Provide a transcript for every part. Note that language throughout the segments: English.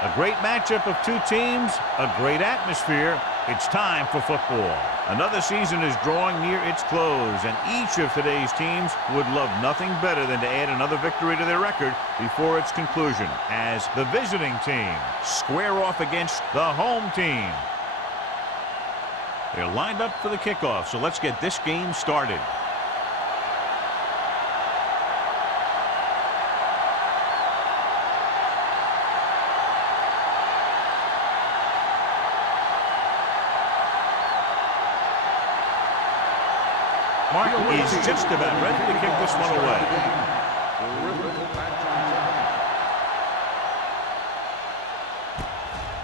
A great matchup of two teams, a great atmosphere. It's time for football. Another season is drawing near its close, and each of today's teams would love nothing better than to add another victory to their record before its conclusion, as the visiting team square off against the home team. They're lined up for the kickoff, so let's get this game started. Mark is just about ready to kick this one away.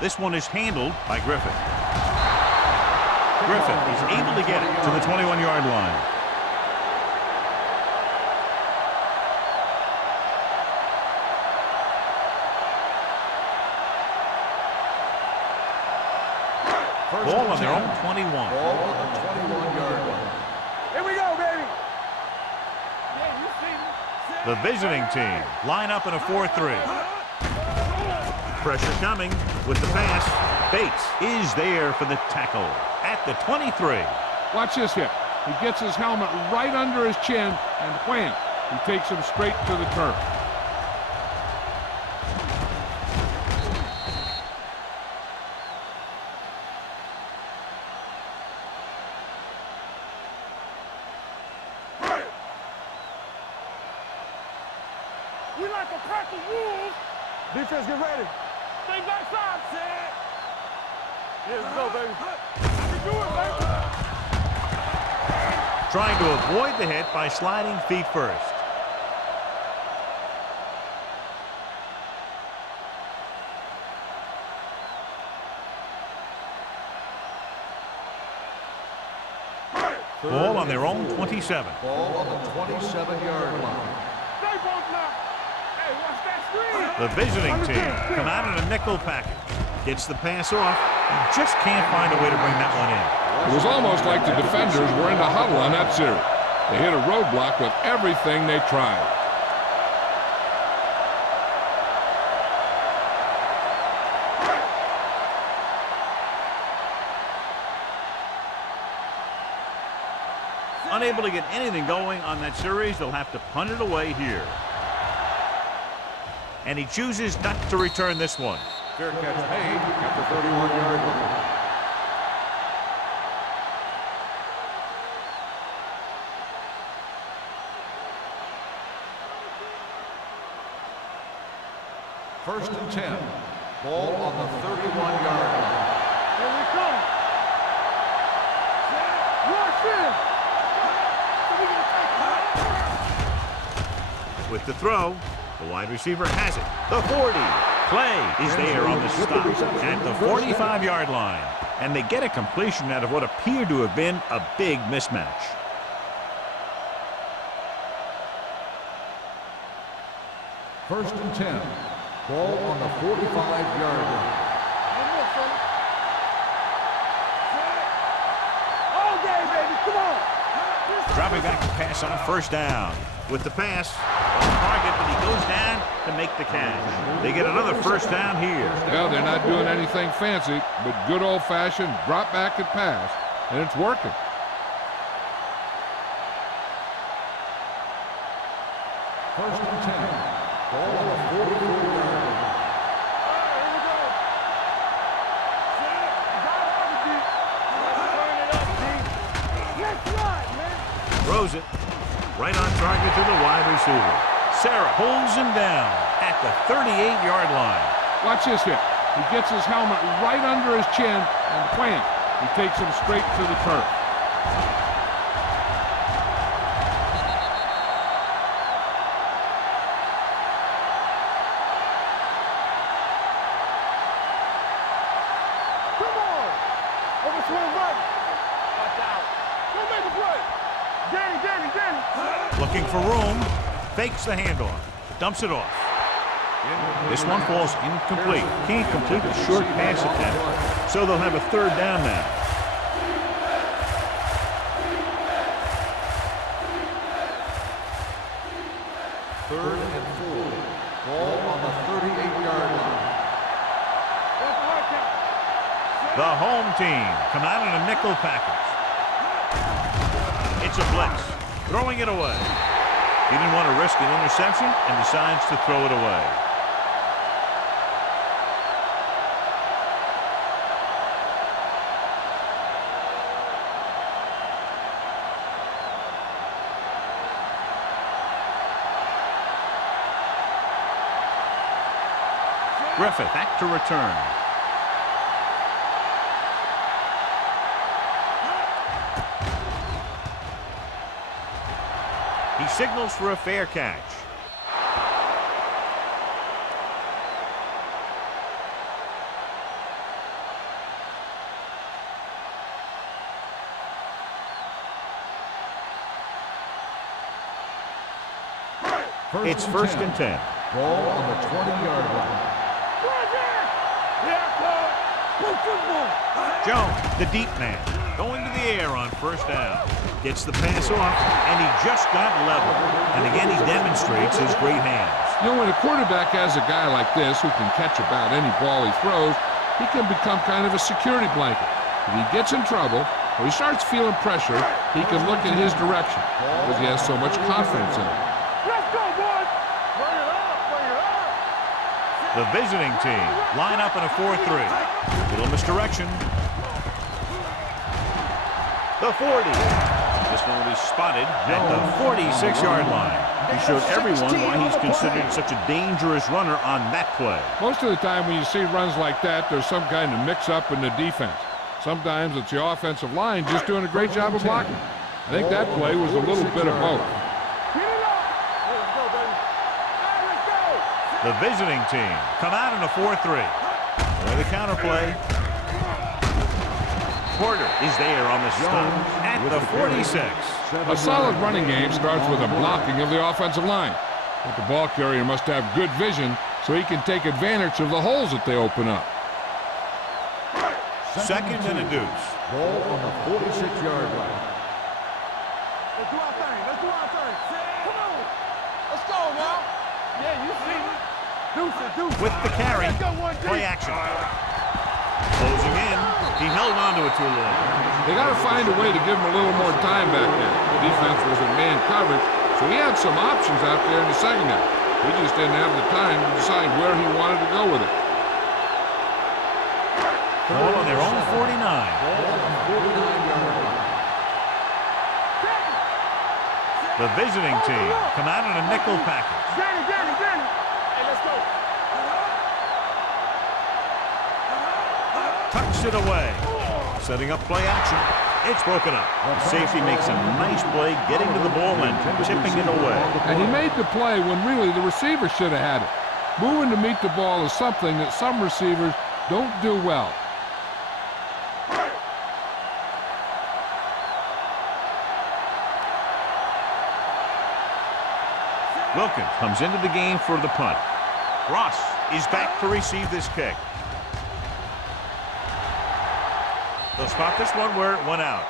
This one is handled by Griffin. Griffin is able to get it to the 21-yard line. Ball on their own 21. Ball on the 21-yard line. Here we go, baby. The visiting team line up in a 4-3. Pressure coming with the pass. Bates is there for the tackle at the 23. Watch this hit. He gets his helmet right under his chin, and wham, he takes him straight to the turf. We like to practice rules. Defense, get ready. Stay backside, Sid. Here we go, baby. I can do it, baby. Trying to avoid the hit by sliding feet first. Ball on their own 27. Ball on the 27-yard line. Stay both now. Hey, watch that screen. The visiting team come out in a nickel package. Gets the pass off. And just can't find a way to bring that one in. It was almost like the defenders were in the huddle on that series. They hit a roadblock with everything they tried. Unable to get anything going on that series, they'll have to punt it away here. And he chooses not to return this one. Fair catch made at the 31-yard line. First and 10. Ball on the 31-yard line. Here we come. Rush in. With the throw, the wide receiver has it. The 40. Play is there on the stop at the 45-yard line. And they get a completion out of what appeared to have been a big mismatch. First and 10. Ball on the 45-yard line. All day, baby. Come on. Dropping back to pass on first down. With the pass on target, but he goes down to make the catch. They get another first down here. Well, they're not doing anything fancy, but good old-fashioned drop back and pass, and it's working. First and 10. Ball on the 44-yard line. Here we go. Turn it up, D. Next line, man. Throws it right on target to the wide receiver. Sarah pulls him down at the 38-yard line. Watch this hit. He gets his helmet right under his chin, and wham, he takes him straight to the turf. Come on. Overswing right. Watch out. Don't make a play. Danny. Looking for room. Fakes the handoff. Dumps it off. This one falls incomplete. Can't complete the short pass attempt, so they'll have a third down now. Third and 4. Ball on the 38-yard line. The home team come out in a nickel package. It's a blitz. Throwing it away. He didn't want to risk an interception and decides to throw it away. Griffith back to return. He signals for a fair catch. It's first and 10. Ball on the 20-yard line. Jones, the deep man, going to the air on first down. Gets the pass off, and he just got level. And again, he demonstrates his great hands. You know, when a quarterback has a guy like this who can catch about any ball he throws, he can become kind of a security blanket. If he gets in trouble, or he starts feeling pressure, he can look in his direction because he has so much confidence in him. Let's go, boys! Bring it up, bring it up! The visiting team line up in a 4-3. Little misdirection. The 40. This one will be spotted at the 46-yard line. He showed everyone why he's considered such a dangerous runner on that play. Most of the time when you see runs like that, there's some kind of mix-up in the defense. Sometimes it's the offensive line just doing a great job of blocking. I think that play was a little bit of both. The visiting team come out in a 4-3. With the counter play. Porter is there on the stop at the 46. A solid running game starts with a blocking of the offensive line. But the ball carrier must have good vision so he can take advantage of the holes that they open up. Second and a deuce. Ball on the 46-yard line. Let's do our thing. Let's do our thing. Come on. Let's go now. Yeah, you see me. Deuce it, deuce. With the carry, Let's go, 1-3. play action. Closing in. He held on to it too long. They got to find a way to give him a little more time back there. The defense was in man coverage, so he had some options out there in the second half. He just didn't have the time to decide where he wanted to go with it. Ball on their own 49. Ball on the 49-yard line. The visiting team come out in a nickel package. Danny. Hey, let's go. Tucks it away. Setting up play action. It's broken up. Safety makes a nice play getting to the ball and tipping it away. And he made the play when really the receiver should have had it. Moving to meet the ball is something that some receivers don't do well. Wilkins comes into the game for the punt. Ross is back to receive this kick. They'll spot this one where it went out.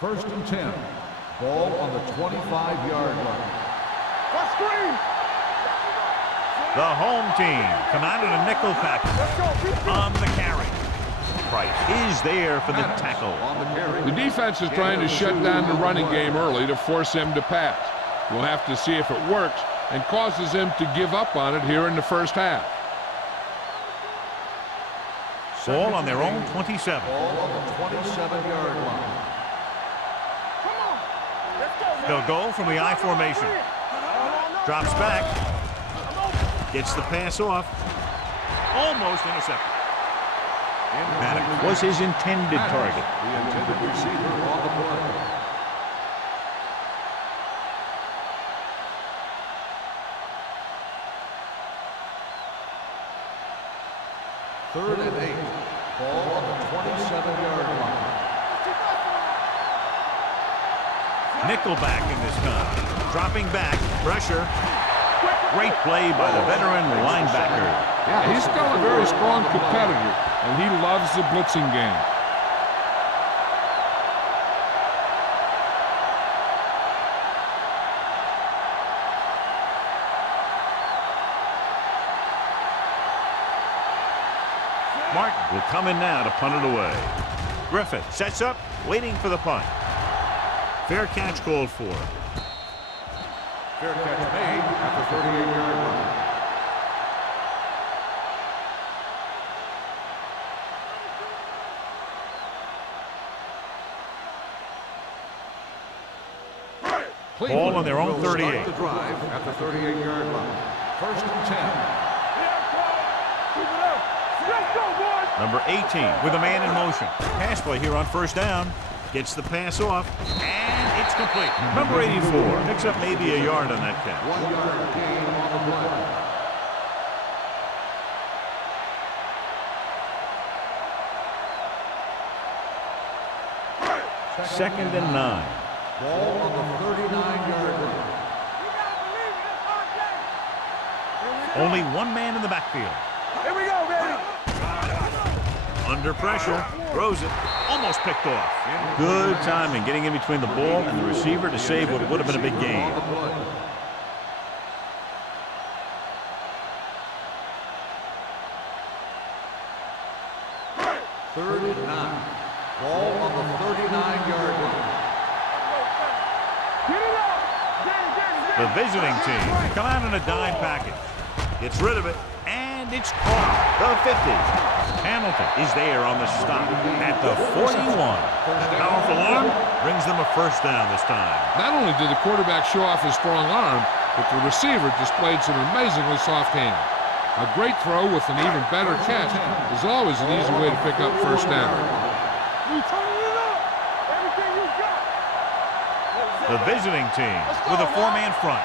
First and 10. Ball on the 25-yard line. Let's screen. The home team come out in a nickel package on the carry. Price is there for the tackle. On the carry. The defense is trying to shut down the running game early to force him to pass. We'll have to see if it works and causes him to give up on it here in the first half. Ball on their own 27. Ball on the 27-yard line. They'll go from the I formation. Drops back. Gets the pass off. Almost intercepted. Maddox was his intended target. The intended receiver on the play. Third and 8. Ball on the 27-yard line. Nickelback in this time. Dropping back. Pressure. Great play by the veteran linebacker. Yeah, he's still a very strong competitor, and he loves the blitzing game. Martin will come in now to punt it away. Griffin sets up, waiting for the punt. Fair catch called for. Fair catch made at the 38-yard line. Ball on their own 38. Start the drive at the 38-yard line. First and 10. Number 18 with a man in motion. Pass play here on first down. Gets the pass off, and it's complete. Number 84 picks up maybe a yard on that catch. 1 yard gain on the play. Second and 9. Ball on the 39-yard line. Only one man in the backfield. Here we go, baby. Under pressure, throws it, almost picked off. Good timing, getting in between the ball and the receiver to save what would have been a big gain. Third and 9. Ball on the 39-yard line. The visiting team come out in a dime package. Gets rid of it, and it's caught. The 50. Hamilton is there on the stop at the 41. Powerful arm brings them a first down this time. Not only did the quarterback show off his strong arm, but the receiver displayed some amazingly soft hands. A great throw with an even better catch is always an easy way to pick up first down. You turning it up. Everything you got. The visiting team with a four-man front.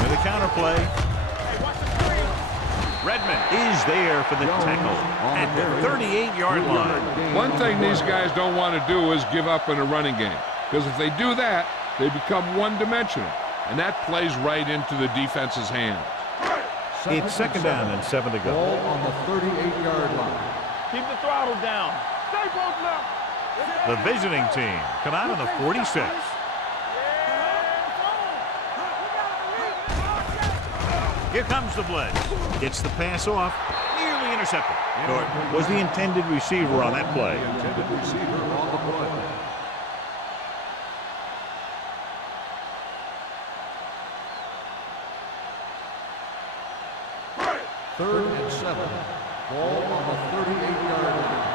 With a counterplay. Redmond is there for the tackle at the 38-yard line. One thing these guys don't want to do is give up in a running game, because if they do that, they become one-dimensional, and that plays right into the defense's hands. It's second down and 7 to go. Ball on the 38-yard line. Keep the throttle down. Stay both left. The visiting team come out on the 46. Here comes the blitz. Gets the pass off. Nearly intercepted. Norton was the intended receiver on that play. The intended receiver on the play. Third and 7. Ball on the 38-yard line.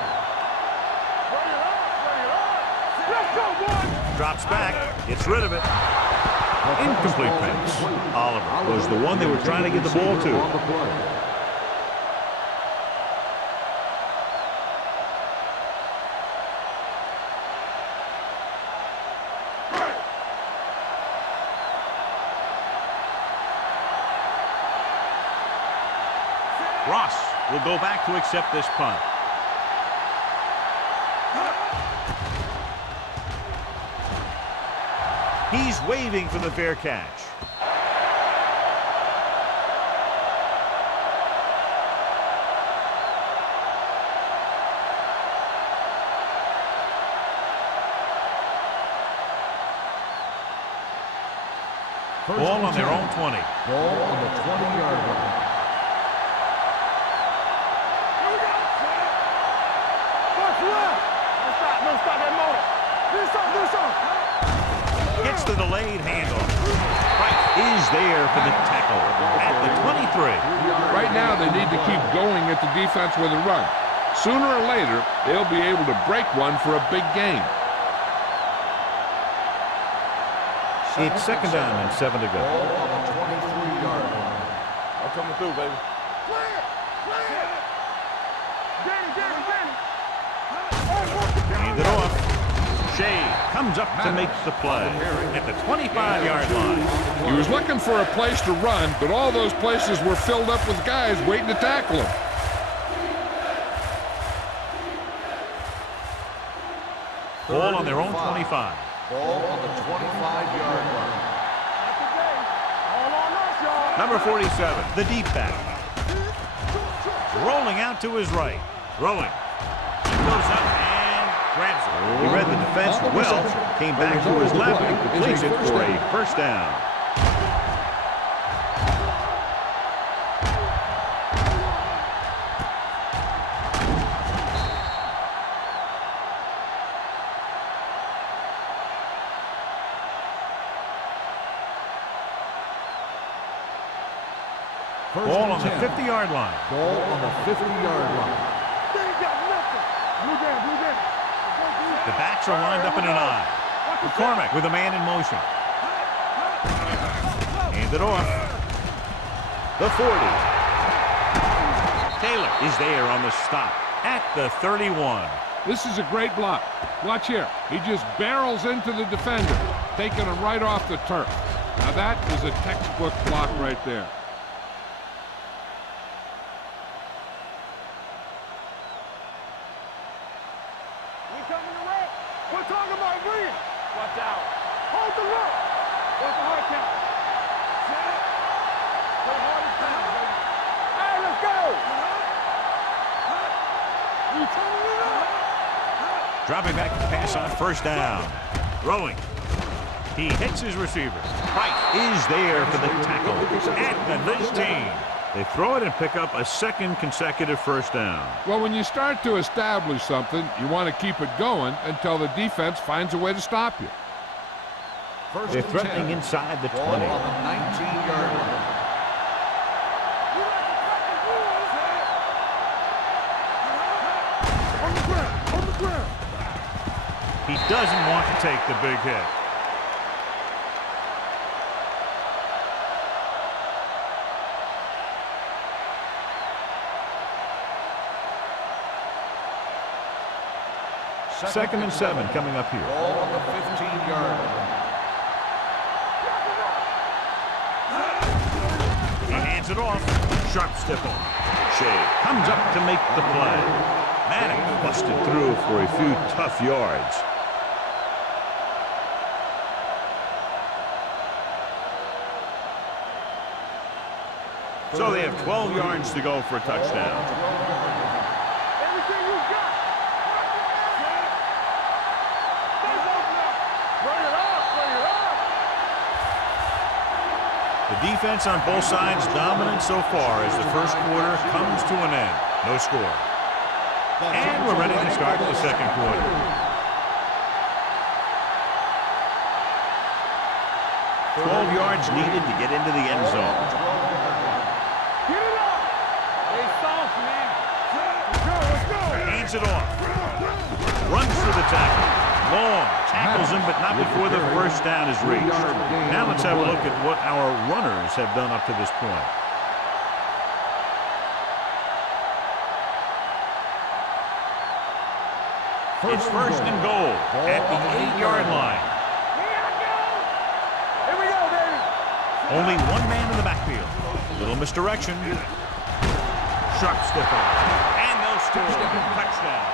Let's go, boys. Drops back. Gets rid of it. Incomplete pass. Oliver was the one they were trying to get the ball to. On the play. Ross will go back to accept this punt. He's waving for the fair catch. Ball on their own 20. Ball on the 20-yard line. Don't stop that motor. Do something. Gets the delayed handoff. Price is there for the tackle at the 23. Right now, they need to keep going at the defense with a run. Sooner or later, they'll be able to break one for a big gain. It's second down and 7 to go. Ball on the 23-yard line. I'm coming through, baby. Clear! Clear! Danny! Hand it off. Shea comes up to make the play at the 25-yard line. He was looking for a place to run, but all those places were filled up with guys waiting to tackle him. Ball on their own 25. Ball on the 25-yard line. Number 47, the deep back. Rolling out to his right. Throwing. Goes up and grabs it. He read the defense well, came back to his left and completes it for a first down. Ball on the 50-yard line. Ball on the 50-yard line. They ain't got nothing. Blue down, blue down. The backs are lined up in an I. McCormick with a man in motion. Hand it off. The 40. Taylor is there on the stop at the 31. This is a great block. Watch here. He just barrels into the defender, taking him right off the turf. Now that is a textbook block right there. We coming to wreck. We're talking about win. Watch out. Hold the look. What's the hard count? Set it. Play hard as time, baby. Hey, let's go. You turning it up. Dropping back to pass on first down. Throwing. He hits his receiver. Price is there for the tackle at the 19. They throw it and pick up a second consecutive first down. Well, when you start to establish something, you want to keep it going until the defense finds a way to stop you. They're threatening inside the 20. Ball on the 19-yard line. On the ground. On the ground. He doesn't want to take the big hit. Second and 7 coming up here. Ball on the 15-yard line. He hands it off. Sharp step on. Shea comes up to make the play. Maddox busted through for a few tough yards. So they have 12 yards to go for a touchdown. Everything you got. Bring it up. Bring it up. The defense on both sides dominant so far as the first quarter comes to an end. No score. And we're ready to start the second quarter. "12 yards needed to get into the end zone. Get it up. They soft, man. Let's go. Let's go. Hands it off. Runs through the tackle. Long. Tackles him, but not before the first down is reached. Now let's have a look at what our runners have done up to this point. It's first and goal at the 8-yard line. Here I go. Here we go, baby. Only one man in the backfield. Little misdirection. Sharp step on. And they'll score. Touchdown.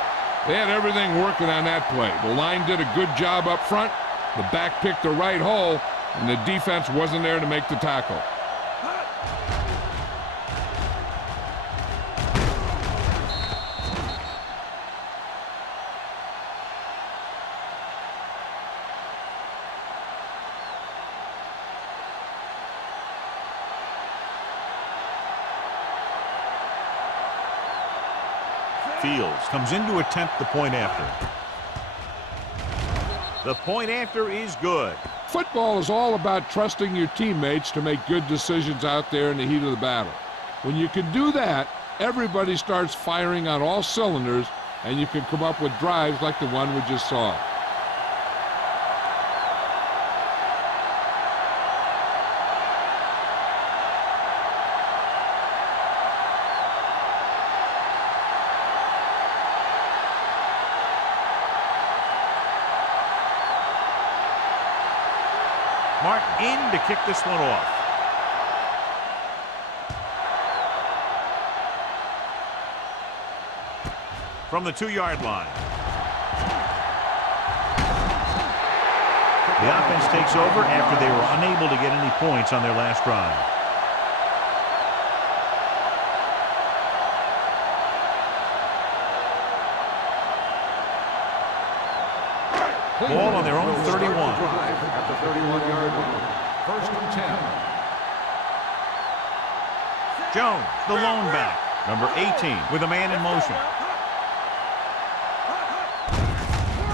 They had everything working on that play. The line did a good job up front. The back picked the right hole, and the defense wasn't there to make the tackle. Fields comes in to attempt the point after. The point after is good. Football is all about trusting your teammates to make good decisions out there in the heat of the battle. When you can do that, everybody starts firing on all cylinders, and you can come up with drives like the one we just saw. Mark in to kick this one off. From the 2-yard line. The offense takes over after they were unable to get any points on their last drive. Ball on their own 31. At the 31-yard line. First and 10. Jones, the lone back, number 18, with a man in motion.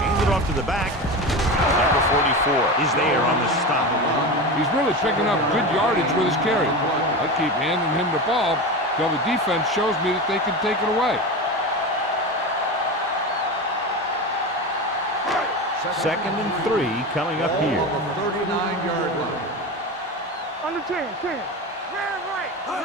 Hands it off to the back. Number 44 is there on the stop. He's really picking up good yardage with his carry. They keep handing him the ball until the defense shows me that they can take it away. Second and 3 coming up here. On the 39-yard line. Under 10, 10.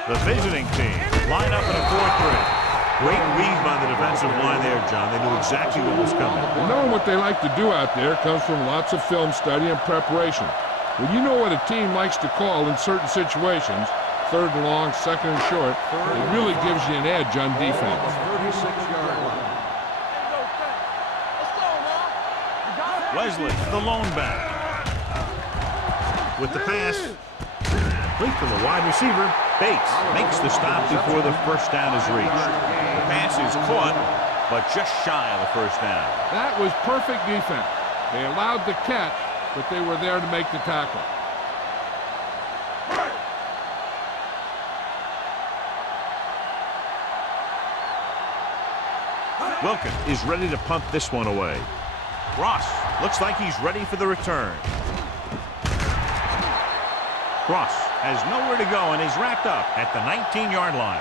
The visiting team line up in a 4-3. Great read by the defensive line there, John. They knew exactly what was coming. Well, knowing what they like to do out there comes from lots of film study and preparation. When you know what a team likes to call in certain situations, third and long, second and short, it really gives you an edge on defense. 36-yard line. Leslie, the lone back. With the pass, complete to the wide receiver. Bates makes the stop before the first down is reached. The pass is caught, but just shy of the first down. That was perfect defense. They allowed the catch, but they were there to make the tackle. Wilkin is ready to punt this one away. Ross looks like he's ready for the return. Ross has nowhere to go and is wrapped up at the 19-yard line.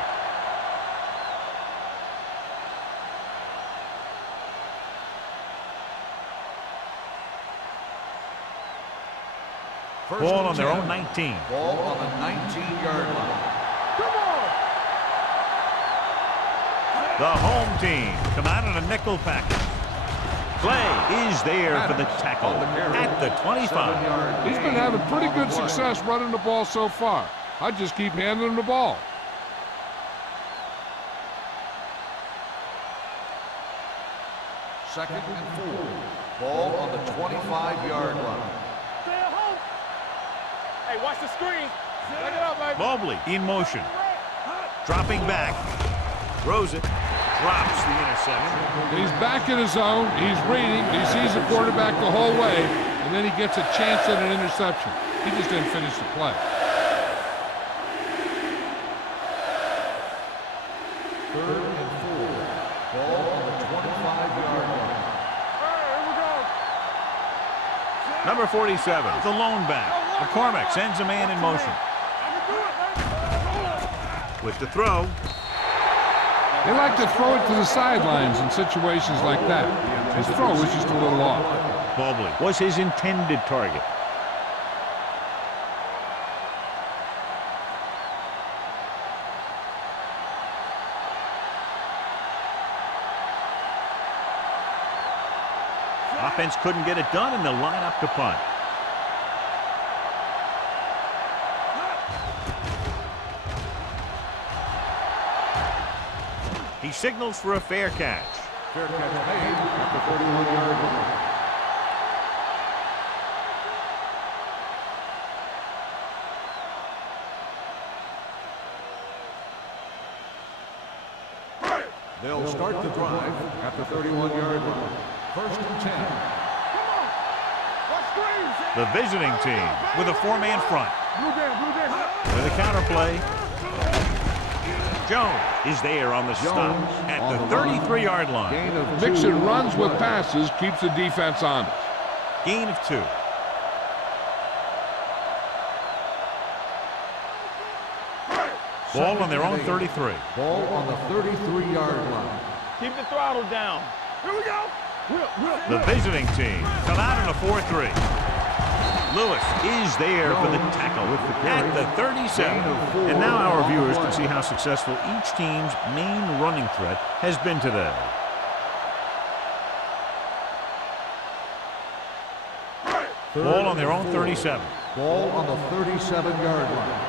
Ball on their own 19. Ball on the 19-yard line. Come on! The home team come out in a nickel package. Clay is there for the tackle at the 25. He's been having pretty good success running the ball so far. I just keep handing him the ball. Second and 4. Ball on the 25-yard line. Stay at home! Hey, watch the screen! Check it out, baby! Mobley in motion. Dropping back. Throws it. Drops the interception. He's back in his zone. He's reading. He sees the quarterback the whole way, and then he gets a chance at an interception. He just didn't finish the play. Third and 4. Ball on the 25-yard line. Here we go! Number 47, the lone back. McCormick sends a man in motion. I can do it, baby! With the throw. They like to throw it to the sidelines in situations like that. His throw was just a little off. Mobley was his intended target. Offense couldn't get it done, and they'll line up to punt. He signals for a fair catch. Fair catch made at the 41-yard line. They'll start the drive at the 31-yard line. First and 10. Come on! Watch screens! The visiting team with a four-man front. Blue down! With a counterplay. Jones is there on the stop at the 33-yard line. Gain of Mixing runs with passes keeps the defense honest. Gain of 2. Ball on their own 33. Ball on the 33-yard line. Keep the throttle down. Here we go! The visiting team come out in a 4-3. Lewis is there for the tackle at the 37. And now our viewers can see how successful each team's main running threat has been today. Ball on their own 37. Ball on the 37-yard line.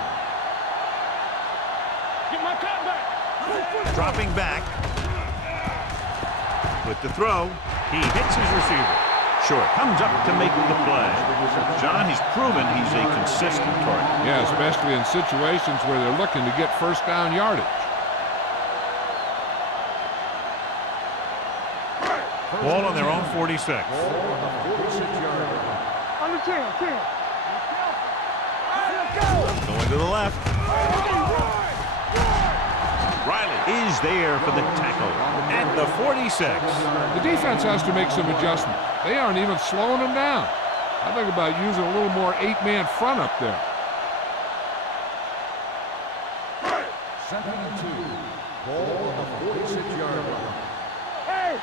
Get my cut back! Dropping back. With the throw, he hits his receiver. Short comes up to make the play. John, he's proven he's a consistent target. Yeah, especially in situations where they're looking to get first down yardage. Ball on their own 46. Ball on the 46-yard line. Under 10, 10. Going to the left. Riley is there for the tackle at the 46. The defense has to make some adjustments. They aren't even slowing them down. I think about using a little more 8-man front up there. 2nd and 2. Ball on the 46-yard line. Hey,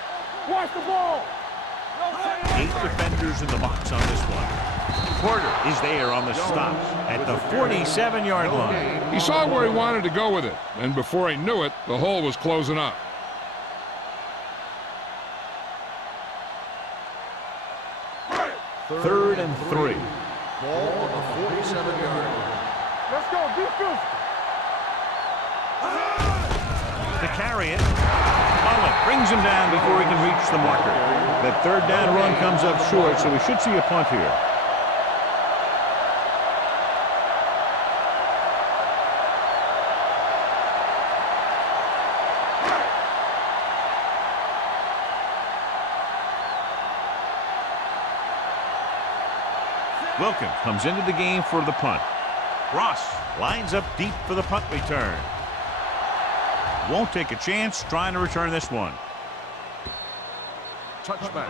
watch the ball. 8 defenders in the box on this one. Porter is there on the stop at the 47-yard line. He saw where he wanted to go with it, and before he knew it, the hole was closing up. Third and 3. Ball on the 47-yard line. Let's go, defense. To carry it, Mullen brings him down before he can reach the marker. That third down run comes up short, so we should see a punt here. Wilkins comes into the game for the punt. Ross lines up deep for the punt return. Won't take a chance trying to return this one. Touchback.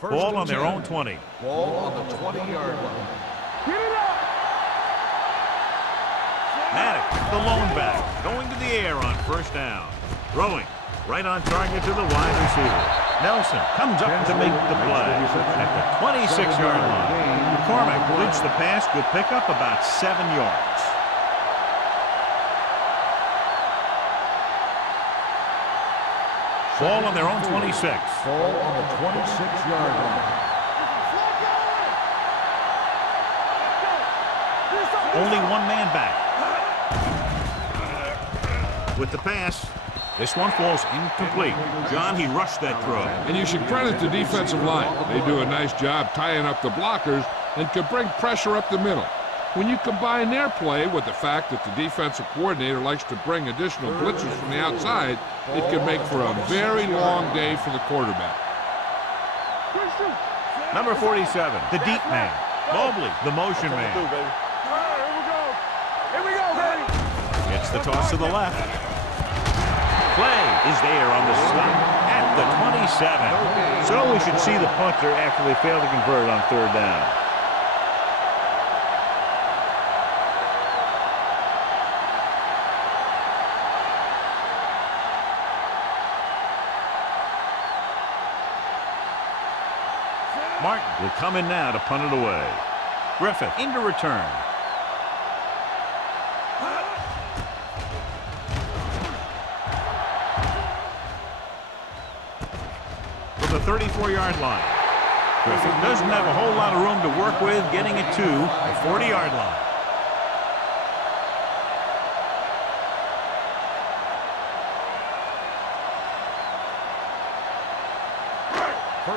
Ball on their own 20. Ball on the 20-yard line. Get it up. Maddox, the lone back, going to the air on first down. Throwing right on target to the wide receiver. Nelson comes up to make the play at the 26-yard line. McCormick completes the pass. Good pickup, about 7 yards. Ball on their own 26. Ball on the 26-yard line. Only one man back. With the pass, this one falls incomplete. John, he rushed that throw. And you should credit the defensive line. They do a nice job tying up the blockers and can bring pressure up the middle. When you combine their play with the fact that the defensive coordinator likes to bring additional blitzers from the outside, it can make for a very long day for the quarterback. Number 47, the deep man. Mobley, the motion man. Here we go, baby. Gets the toss to the left. Play is there on the stop at the 27. So we should see the punter after they fail to convert on third down. Martin will come in now to punt it away. Griffith into return. From the 34-yard line. Griffith doesn't have a whole lot of room to work with, getting it to the 40-yard line.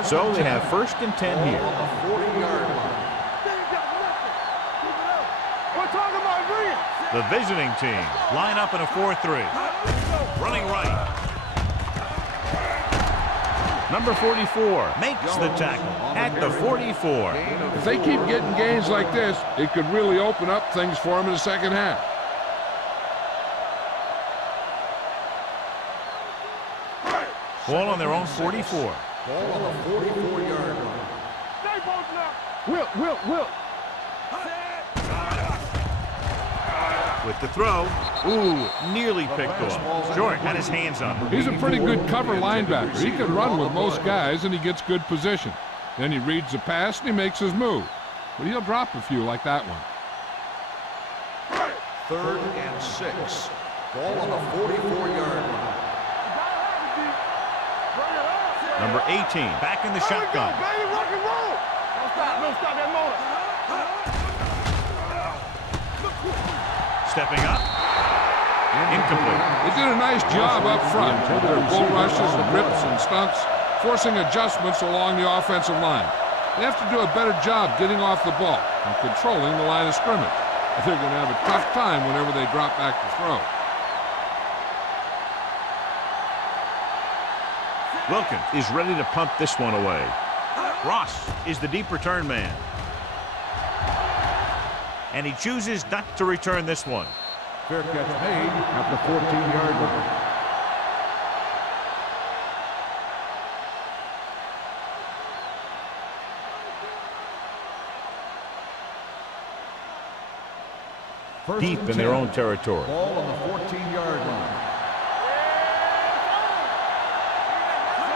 So they have first and 10 here. 40-yard line. We're talking about green. The visiting team line up in a 4-3. Running right. Number 44 makes the tackle at the 44. If they keep getting gains like this, it could really open up things for them in the second half. Ball on their own 44. Ball on the 44-yard line. Stay both now. Will. With the throw. Ooh, nearly picked off. Short had his hands on him. He's a pretty good cover linebacker. He can run with most guys, and he gets good position. Then he reads the pass, and he makes his move. But he'll drop a few like that one. 3rd and 6. Ball on the 44-yard line. Number 18 back in the shotgun. Baby, rock and roll. Don't stop that motor. Stepping up. Incomplete. They did a nice job up front with their bull rushes and rips and stunts, forcing adjustments along the offensive line. They have to do a better job getting off the ball and controlling the line of scrimmage. They're going to have a tough time whenever they drop back to throw. Wilkins is ready to punt this one away. Ross is the deep return man. And he chooses not to return this one. Fair catch made at the 14-yard line. deep in their own territory. Ball on the 14-yard line.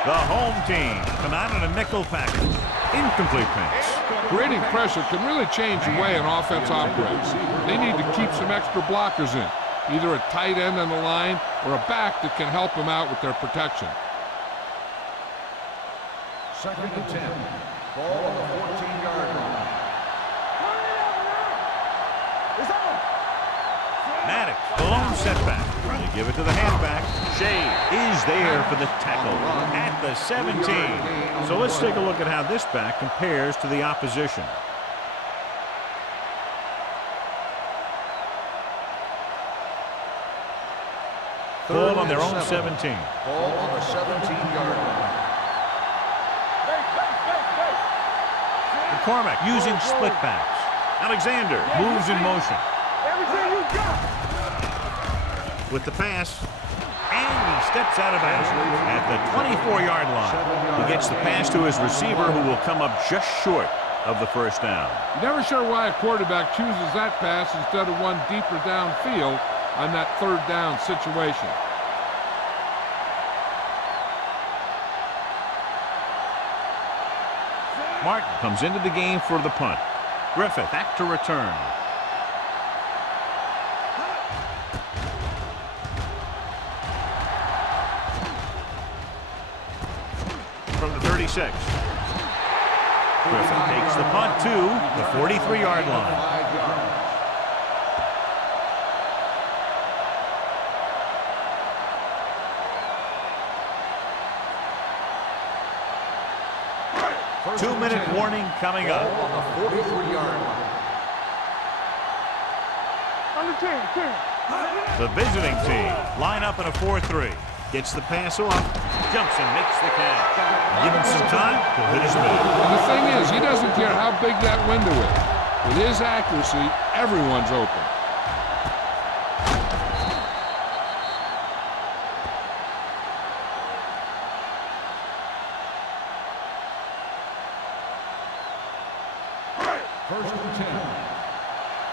The home team come out in a nickel package. Incomplete pass. Creating pressure can really change the way an offense operates. They need to keep some extra blockers in, either a tight end on the line or a back that can help them out with their protection. 2nd and 10. Ball on the 14-yard line. Maddox, the lone setback. They give it to the halfback. Shea is there for the tackle at the 17. So let's take a look at how this back compares to the opposition. Ball on their own 17. Ball on the 17-yard line. McCormick using split backs. Alexander moves in motion. Everything you got. With the pass, and he steps out of bounds at the 24-yard line. He gets the pass to his receiver, who will come up just short of the first down. Never sure why a quarterback chooses that pass instead of one deeper downfield on that 3rd down situation. Martin comes into the game for the punt. Griffith back to return. From the 36. Griffith takes the punt to the 43-yard line. 5 yards. Two-minute warning coming up. Ball on the 43-yard line. On the 10. The visiting team line up in a 4-3. Gets the pass off, jumps and makes the catch. Give him some time to hit his move. And the thing is, he doesn't care how big that window is. With his accuracy, everyone's open. First and 10.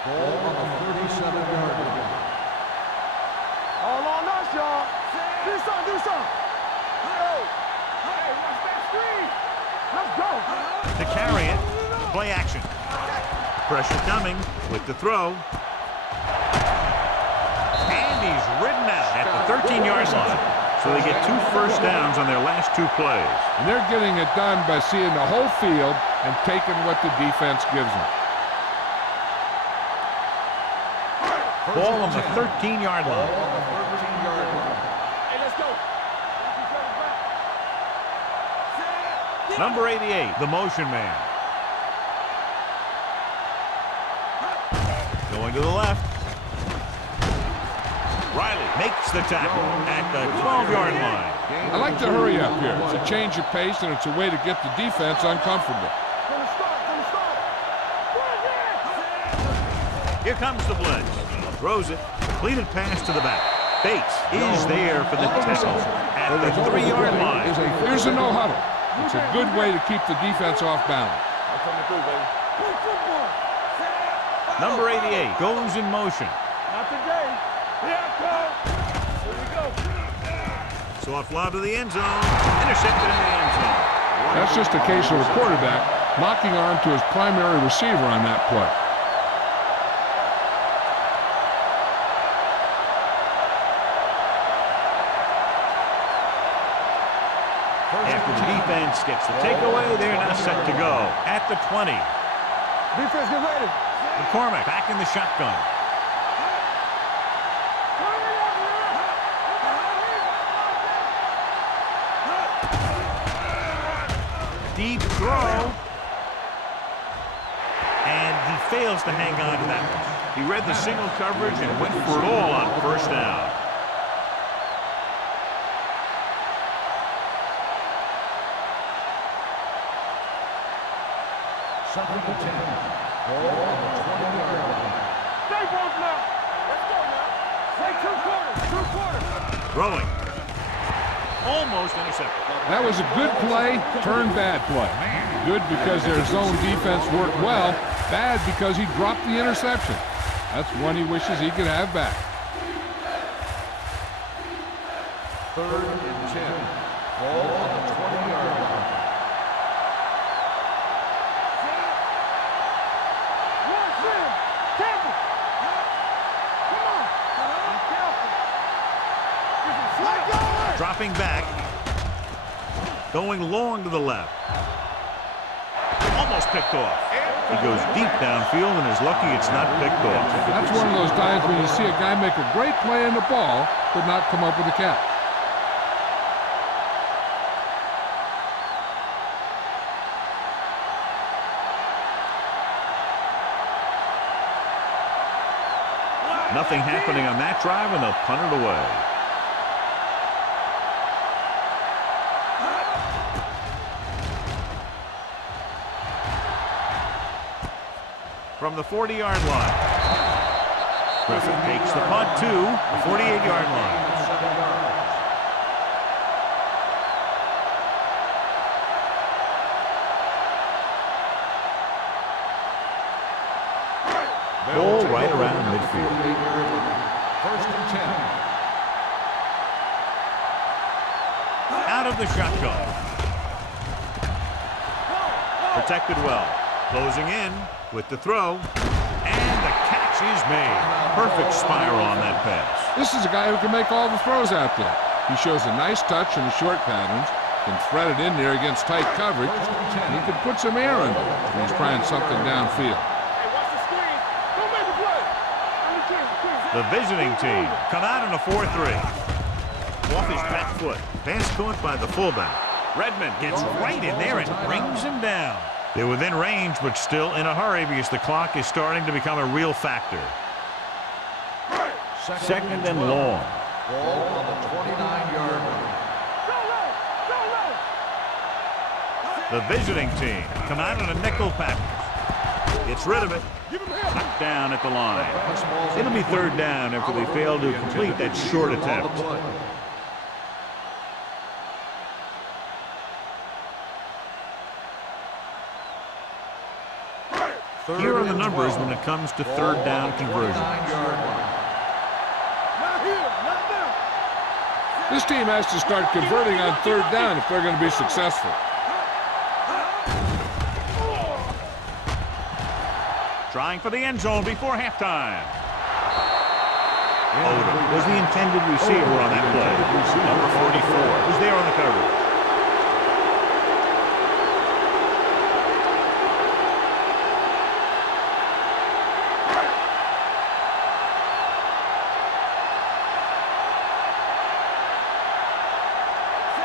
Ball on the 37-yard line. All on us, y'all. Do something, do something. Hey, watch that screen. Let's go. To carry it, play action. Pressure coming with the throw. And he's ridden out at the 13-yard line. So they get 2 first downs on their last 2 plays. And they're getting it done by seeing the whole field and taking what the defense gives them. Ball on the 13-yard Ball line. on the 13-yard line. Hey, let's go. Number 88, the motion man. Going to the left. Riley makes the tackle at the 12-yard line. I like to hurry up here. It's a change of pace, and it's a way to get the defense uncomfortable. From the start, from the start. Here comes the blitz. Throws it. Completed pass to the back. Bates is there for the tackle at the 3-yard line. Here's a no huddle. It's a good way to keep the defense off balance. Number 88 goes in motion. Not today. Here I come. Here we go. Soft lob to the end zone. Intercepted in the end zone. That's just a case of a quarterback locking on to his primary receiver on that play. After the defense gets the takeaway, they're now set to go at the 20. Defense, get ready. McCormick back in the shotgun. Deep throw. And he fails to hang on to that one. He read the single coverage and went for it all on first down. Second and 10. Ball on the 20-yard line. Stay both now. Let's go now. Stay 2 quarters. Throwing. Almost intercepted. That was a good play, turned bad play. Good because their zone defense worked well, bad because he dropped the interception. That's one he wishes he could have back. 3rd and 10. Ball on the 20-yard line. Dropping back. Going long to the left. Almost picked off. He goes deep downfield and is lucky it's not picked off. That's one of those times when you see a guy make a great play in the ball, but not come up with a catch. Nothing happening on that drive, and they'll punt it away. From the 40-yard line. Griffin takes the punt to the 48-yard line. Ball right around midfield. 1st and 10. Out of the shotgun. Protected well. Closing in with the throw. And the catch is made. Perfect spiral on that pass. This is a guy who can make all the throws out there. He shows a nice touch in the short patterns, can thread it in there against tight coverage, and he can put some air under it when he's trying something downfield. The visiting team come out in a 4-3. Off his back foot. Pass caught by the fullback. Redmond gets right in there and brings him down. They're within range, but still in a hurry because the clock is starting to become a real factor. 2nd and long. Ball on the 29-yard line. The visiting team come out in a nickel package. Gets rid of it. Knocked down at the line. It'll be 3rd down after they fail to complete that short attempt. Here are the numbers when it comes to 3rd down conversions. This team has to start converting on 3rd down if they're going to be successful. Trying for the end zone before halftime. Odom was the intended receiver on that play. Number 44 was there on the coverage.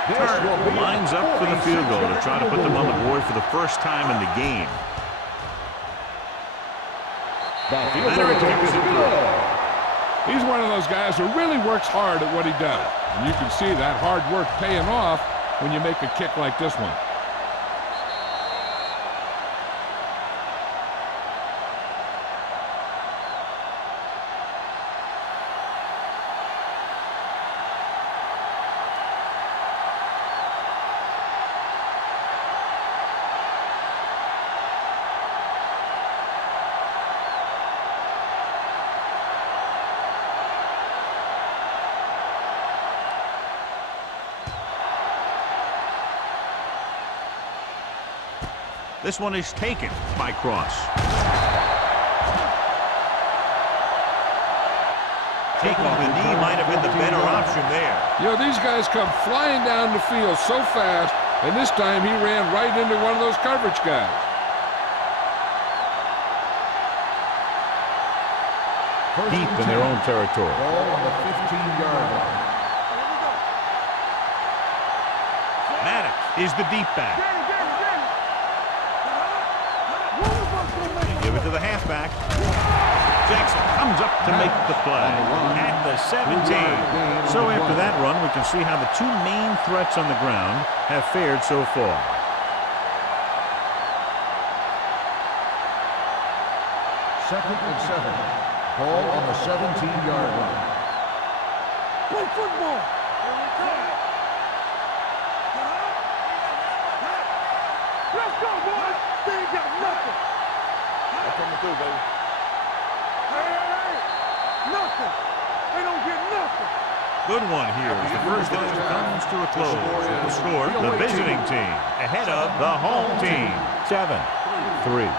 Turner lines up for the field goal to try to put them on the board for the first time in the game. He's one of those guys who really works hard at what he does. And you can see that hard work paying off when you make a kick like this one. This one is taken by Cross. Taking the knee might have been the better option there. You know, these guys come flying down the field so fast, and this time he ran right into one of those coverage guys. Deep in their own territory. Ball on the 15-yard line. Maddox is the deep back. Give it to the halfback. Jackson comes up to make the play at the 17. So after that run, we can see how the two main threats on the ground have fared so far. Second and 7. Ball on the 17-yard line. Play football. Let's go, boys. They ain't got nothing. That's coming through, baby. Good one here as the first inning comes to a close. The score, the visiting team ahead of the home team. 7-3.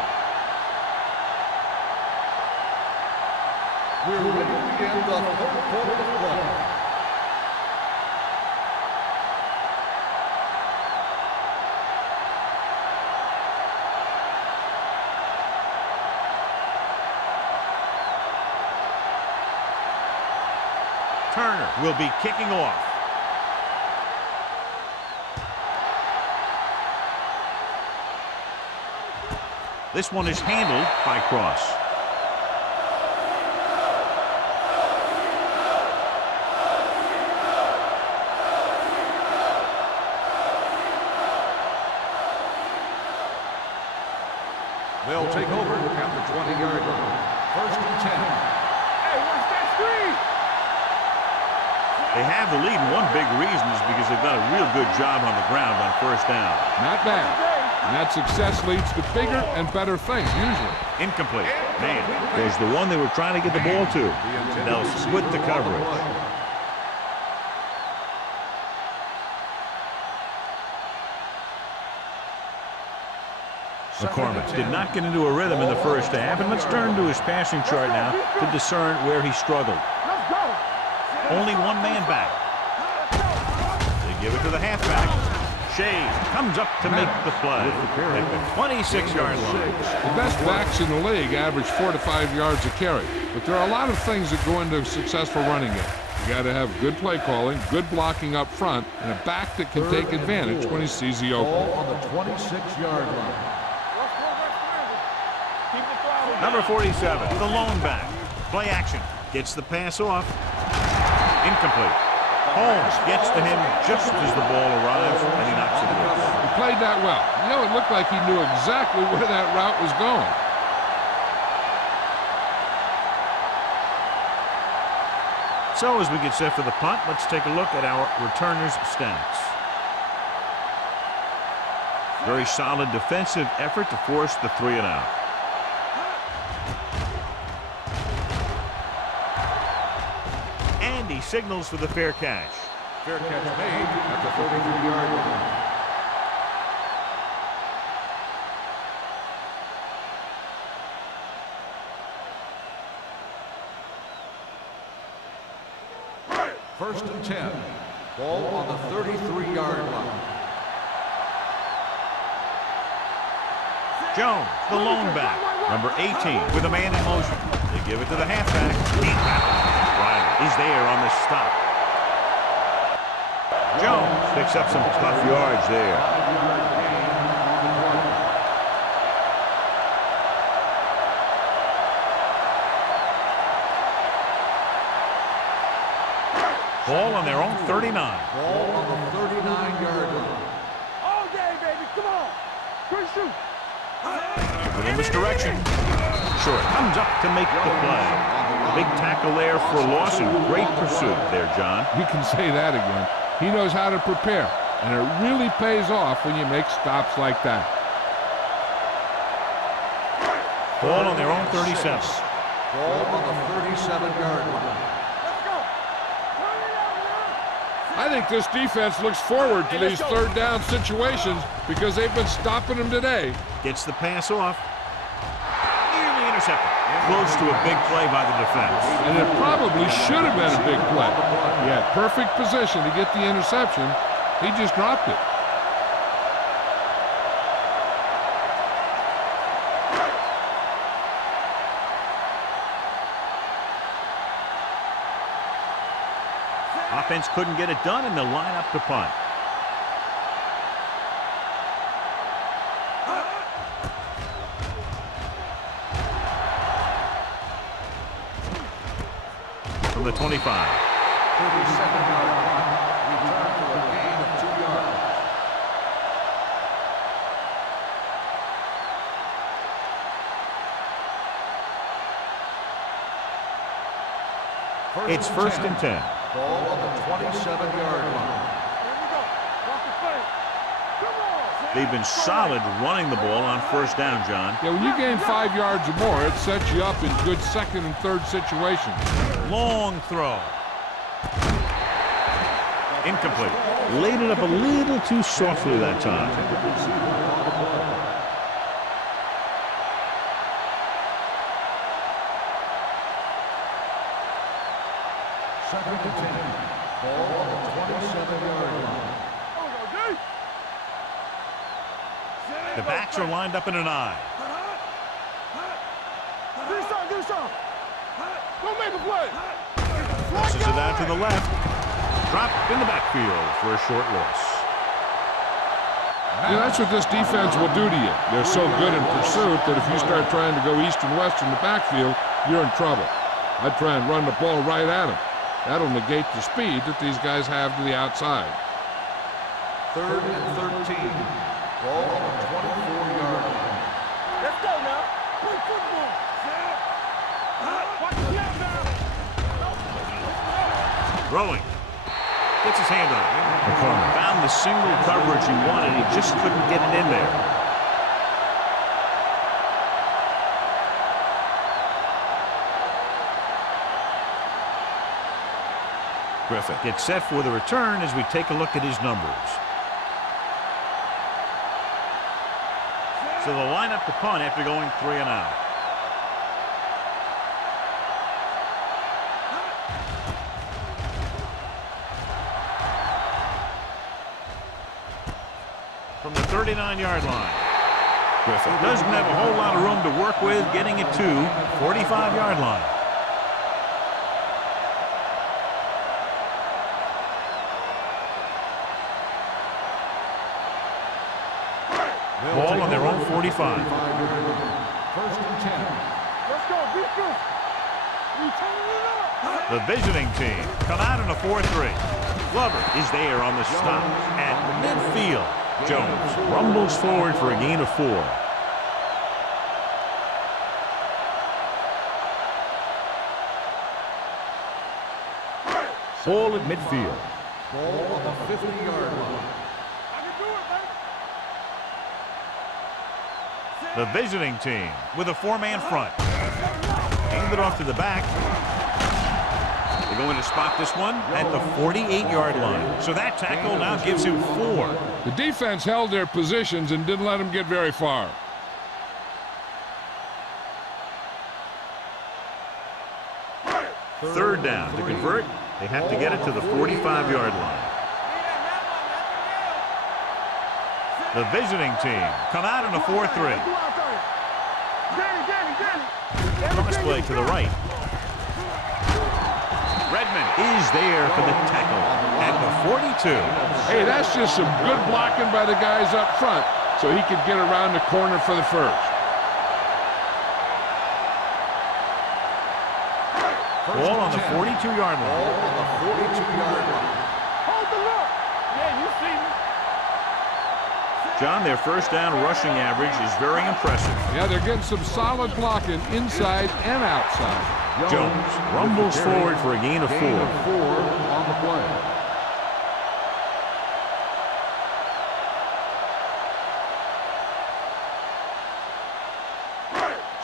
We're ready to begin the third quarter of play. Turner will be kicking off. This one is handled by Cross. They'll take over at the 20-yard line. First and 10. Hey, watch that screen! They have the lead, and one big reason is because they've done a real good job on the ground on first down. Not bad. And that success leads to bigger and better things, usually. Incomplete. Man, there's the one they were trying to get the ball to. They'll split the coverage. McCormick did not get into a rhythm in the first half, and let's turn to his passing chart now to discern where he struggled. Let's go! Only one man back. They give it to the halfback. Shea comes up to make the play at the 26-yard line. The best backs in the league average 4 to 5 yards a carry, but there are a lot of things that go into a successful running game. You got to have good play calling, good blocking up front, and a back that can take advantage when he sees the opening. Ball on the 26-yard line. Number 47, the lone back. Play action. Gets the pass off. Incomplete. Holmes gets to him just as the ball arrives, and he knocks it loose. He played that well. You know, it looked like he knew exactly where that route was going. So as we get set for the punt, let's take a look at our returners' stats. Very solid defensive effort to force the 3-and-out. He signals for the fair catch. Fair catch made at the 33-yard line. First and 10. Ball on the 33-yard line. Jones, the lone back. Number 18 with a man in motion. They give it to the halfback. He's there on the stop. Jones picks up some tough yards there. Ball on their own 39. Ball on the 39-yard line. All day, baby, come on! Good shoot! In this direction. Short comes up to make the play. Big tackle there for loss and great pursuit there, John. You can say that again. He knows how to prepare, and it really pays off when you make stops like that. Ball on their own 37. Ball on the 37-yard line. Let's go! I think this defense looks forward to these third down situations because they've been stopping them today. Gets the pass off. Nearly intercepted. Close to a big play by the defense. And it probably should have been a big play. He had perfect position to get the interception. He just dropped it. Offense couldn't get it done, and they'll line up to punt. From the 25. 37-yard punt. Return for a gain of 2 yards. It's first and 10. Ball on the 27-yard line. Here we go. Watch the play. Come on! They've been solid running the ball on first down, John. Yeah, when you gain 5 yards or more, it sets you up in good second and third situations. Long throw. Incomplete. Laid it up a little too softly that time. Second and 10. Ball on the 27-yard line. The backs are lined up in an I. Don't make a play. Passes it out to the left. Dropped in the backfield for a short loss. Yeah, that's what this defense will do to you. They're so good in pursuit that if you start trying to go east and west in the backfield, you're in trouble. I'd try and run the ball right at them. That'll negate the speed that these guys have to the outside. Third and 13. Ball on the 24-yard line. Let's go now. Play football. Watch the snap now. Throwing. Gets his hand on it. McCormick found the single coverage he wanted. He just couldn't get it in there. Griffith gets set for the return as we take a look at his numbers. So they'll line up the punt after going 3 and out. From the 39-yard line. Griffith doesn't have a whole lot of room to work with, getting it to 45-yard line. Ball on their own 45. First and 10. Let's go, defense. We turning it up. The visiting team come out in a 4-3. Glover is there on the stop at midfield. Jones rumbles forward for a gain of 4. Ball at midfield. Ball on the 50-yard line. I can do it, man. The visiting team with a 4-man front. Hand it off to the back. They're going to spot this one at the 48-yard line. So that tackle now gives him 4. The defense held their positions and didn't let them get very far. Third down. To convert, they have to get it to the 45-yard line. The visiting team come out in a 4-3. Cross play to the right. Redmond is there for the tackle at the 42. Hey, that's just some good blocking by the guys up front so he could get around the corner for the first. Ball on the 42-yard line. Ball on the 42-yard line. Hold the look. Yeah, you see me. John, their first down rushing average is very impressive. Yeah, they're getting some solid blocking inside and outside. Jones rumbles forward for a gain of 4. Gain of 4 on the play.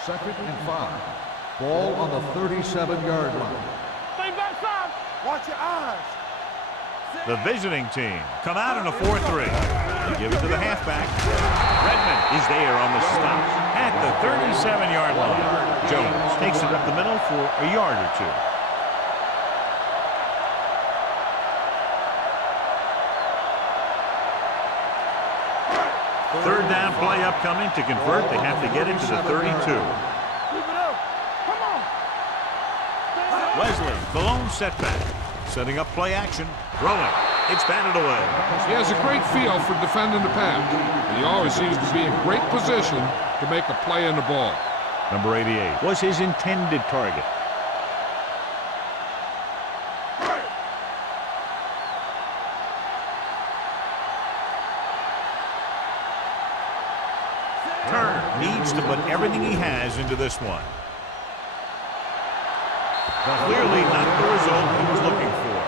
Second and 5. Ball on the 37-yard line. Stay backside. Watch your eyes. The visiting team come out in a 4-3. They give it to the halfback. Redmond is there on the stop at the 37-yard line. Jones takes it up the middle for a yard or 2. Third down play upcoming. To convert, they have to get it to the 32. Keep it up. Come on. Wesley, the lone setback. Setting up play action. Throwing. It's batted away. He has a great feel for defending the pass, and he always seems to be in great position to make a play on the ball. Number 88 was his intended target. Turner needs to put everything he has into this one. Clearly not the result he was looking for.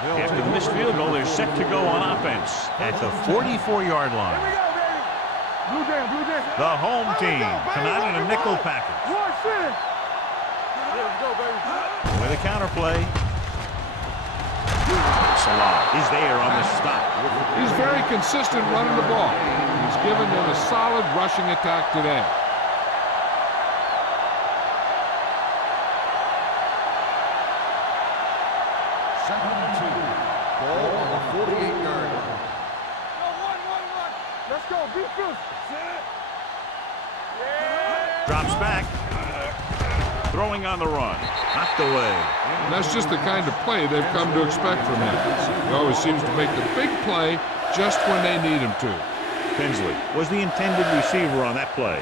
After the missed field goal, they're set to go on offense at the 44-yard line. Here we go, baby. Blue jam, blue jam. The home team come out in a nickel package. Rush in. Let's go, baby. With a counter play. Salah is there on the stop. He's very consistent running the ball. He's given them a solid rushing attack today. Second and 2. Ball on the 48-yard line. Let's go, be fierce. Drops back. Throwing on the run. Knocked away. And that's just the kind of play they've come to expect from him. He always seems to make the big play just when they need him to. Tinsley was the intended receiver on that play.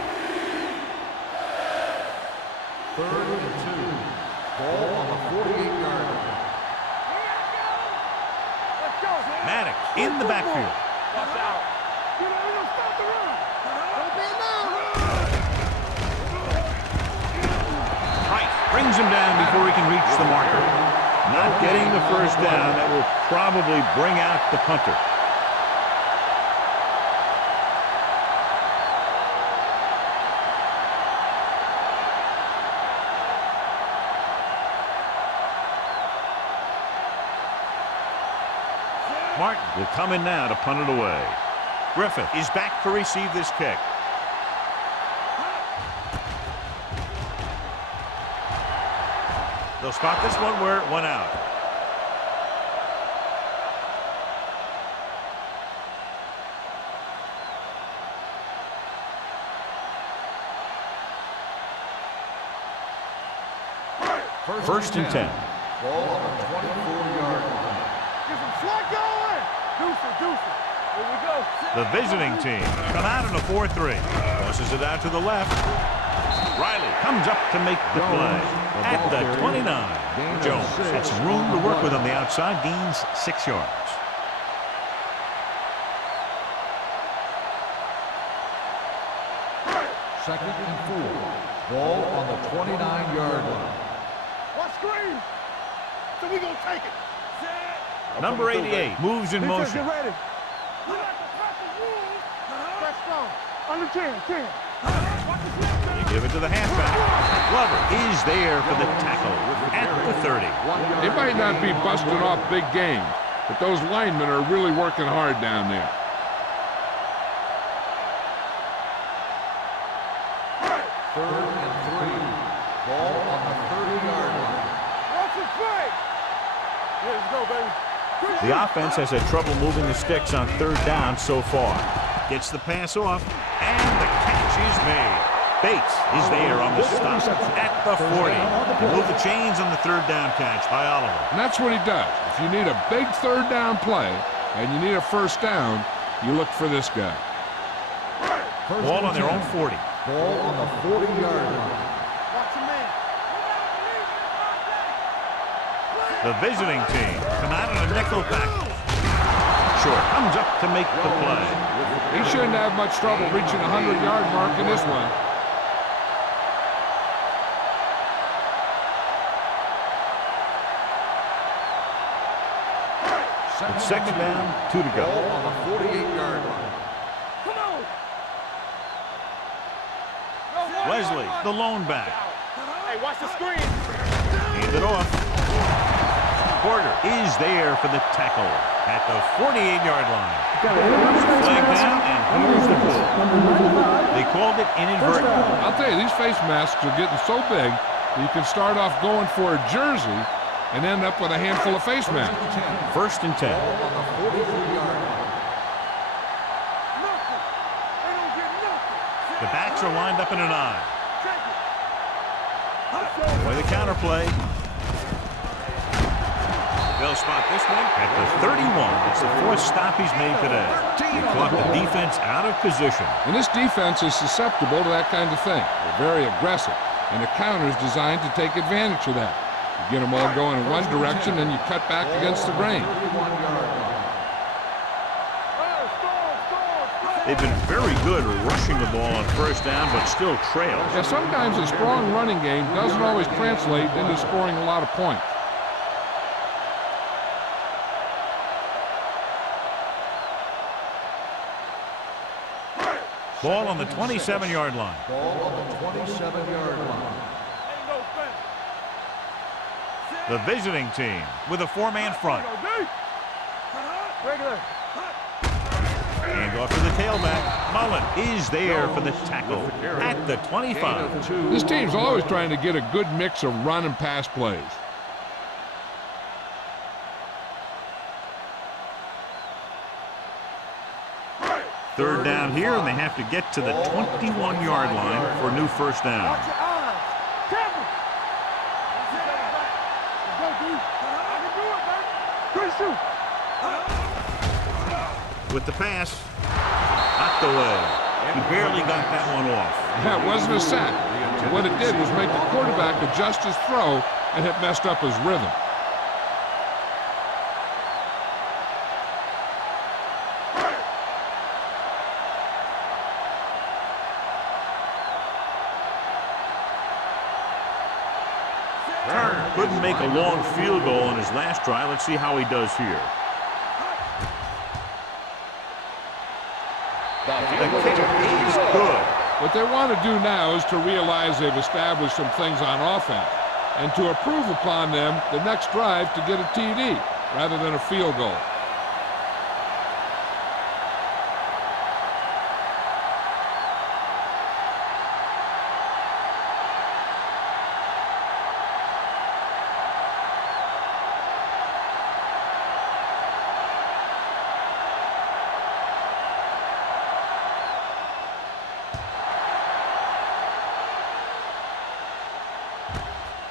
Third and 2. Ball on the 48-yard line. Let's go. Maddox in the backfield. Watch out. You know, we're gonna stop the run. Don't be alone. Price brings him down before he can reach the marker. Not getting the first down. That will probably bring out the punter. Martin will come in now to punt it away. Griffith is back to receive this kick. They'll spot this one where it went out. First and 10. Ball on the 24-yard line. Get some slug going. Deuce it, deuce it. Here we go. The visiting team come out in a 4-3. Tosses it out to the left. Riley comes up to make the play at the 29. Jones had some room to work with on the outside. Gains 6 yards. Second and 4. Ball on the 29-yard line. Watch screen. So we gonna take it. Number 88 moves in Defense, motion. get ready. That's strong. Under 10. You give it to the halfback. Glover is there for the tackle at the 30. They might not be busting off big game, but those linemen are really working hard down there. Third and 3. Ball on the 30-yard line. Watch it play. Let's go, baby. The offense has had trouble moving the sticks on third down so far. Gets the pass off, and the catch is made. Bates is there on the stop at the 40. Move the chains on the third down catch by Oliver. And that's what he does. If you need a big third down play and you need a first down, you look for this guy. Ball on their own 40. Ball on the 40-yard line. Watch your man. The visiting team come out in a nickel package. Short comes up to make the play. He shouldn't have much trouble reaching the 100-yard mark in this one. It's second down, 2 to go. Ball on the 48-yard line. Come on. Leslie, the lone back. Hey, watch the screen. Hand it off. Porter is there for the tackle at the 48-yard line. Flag down, and here's the goal. They called it inadvertent. I'll tell you, these face masks are getting so big that you can start off going for a jersey and end up with a handful of face masks. First and 10. Ball on the 43-yard line. Nothing. They don't get nothing. The backs are lined up in an eye. Take it. Play the counter play. They'll spot this one at the 31. It's the 4th stop he's made today. He caught the defense out of position. And this defense is susceptible to that kind of thing. They're very aggressive, and the counter is designed to take advantage of that. You get them all going in one direction, and you cut back against the grain. 31-yard line. They've been very good rushing the ball on first down, but still trail. Yeah, sometimes a strong running game doesn't always translate into scoring a lot of points. Ball on the 27-yard line. Ball on the 27-yard line. The visiting team with a 4-man front. Regular. And off to the tailback. Mullen is there for the tackle at the 25. This team's always trying to get a good mix of run and pass plays. Third down here, and they have to get to the 21-yard line for a new first down. Watch your eyes. Careful. Go, dude. I can do it, man. Good shoot. With the pass, knocked away. He barely got that one off. That wasn't a sack. What it did was make the quarterback adjust his throw, and it messed up his rhythm. Turner couldn't make a long field goal in his last try. Let's see how he does here. The kick is good. What they want to do now is to realize they've established some things on offense and to improve upon them the next drive to get a TD rather than a field goal.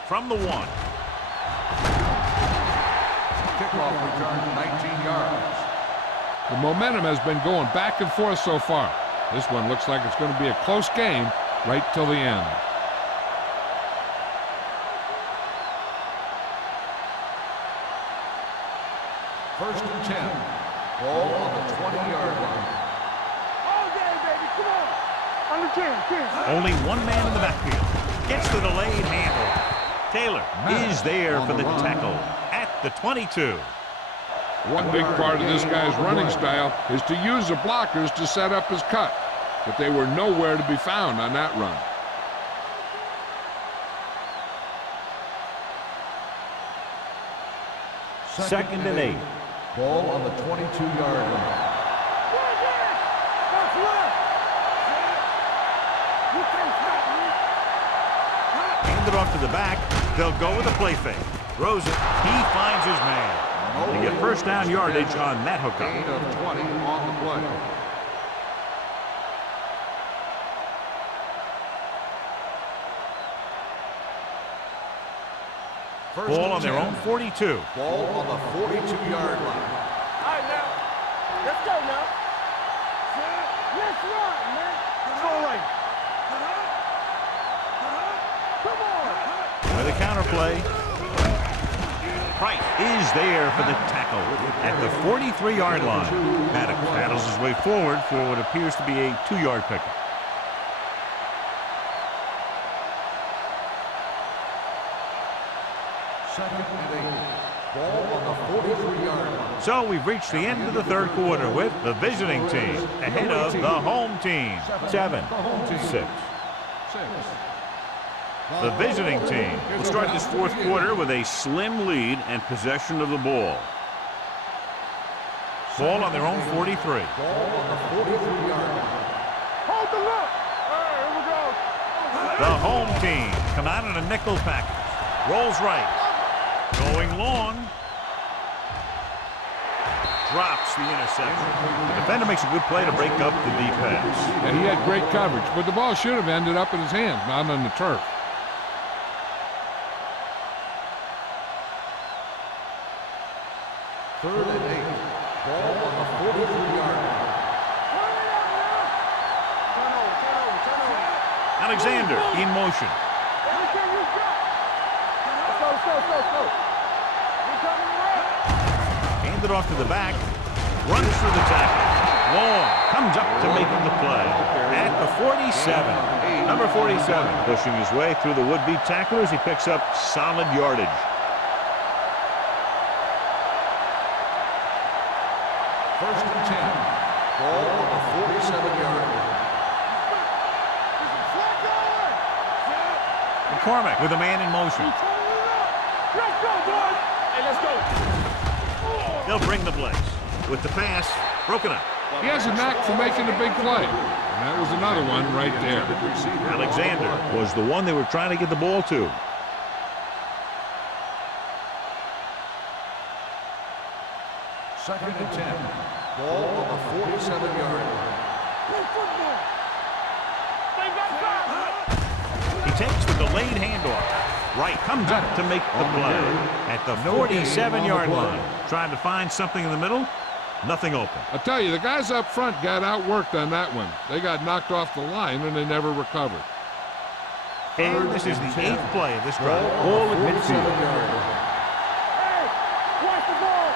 From the 1. Kickoff return 19 yards. The momentum has been going back and forth so far. This one looks like it's going to be a close game right till the end. First and 10. Ball on the 20-yard line. All day, baby. Come on. Under 10. Only one man in the backfield. Gets the delayed handle. Taylor is there for the tackle at the 22. One big part of this guy's running style is to use the blockers to set up his cut, but they were nowhere to be found on that run. Second and 8. Ball on the 22-yard line. That's left. You can't stop me. Hand it off to the back. They'll go with a play fake. Throws it. He finds his man. They get first down yardage on that hookup. Gain of 20 on the play. Ball on their own 42. Ball on the 42-yard line. All right, now. Let's go now. Let's run, man. All right. Come on. With a counter play. Price is there for the tackle at the 43-yard line. Paddock paddles his way forward for what appears to be a 2-yard pickup. Second and 8. Ball on the 43-yard line. So we've reached the end of the third quarter with the visiting team ahead of the home team, 7-6. The visiting team will start this fourth quarter with a slim lead and possession of the ball. Ball on their own 43. Ball on the 43-yard line. Hold the look. All right, here we go. The home team come out in a nickel package. Rolls right. Going long. Drops the interception. The defender makes a good play to break up the deep pass. Yeah, he had great coverage, but the ball should have ended up in his hands, not on the turf. Third and 8. Ball on the 43-yard line. Turn over. Alexander in motion. Let's go. We coming around. Handed off to the back. Runs through the tackle. Long. Comes up to make the play. At the 47. Number 47 pushing his way through the would-be tacklers. He picks up solid yardage. First and 10. Ball on the 47-yard line. McCormick with a man in motion. Let's go, boys. Hey, let's go. They'll bring the blitz. With the pass, broken up. He has a knack for making a big play. And that was another one right there. Alexander was the one they were trying to get the ball to. Second and 10. Ball on the 47-yard line. He takes the delayed handoff. Right, comes up to make the play at the 47-yard line. Trying to find something in the middle. Nothing open. I'll tell you, the guys up front got outworked on that one. They got knocked off the line and they never recovered. And this is the 8th play of this drive. Ball at midfield. Hey, watch the ball.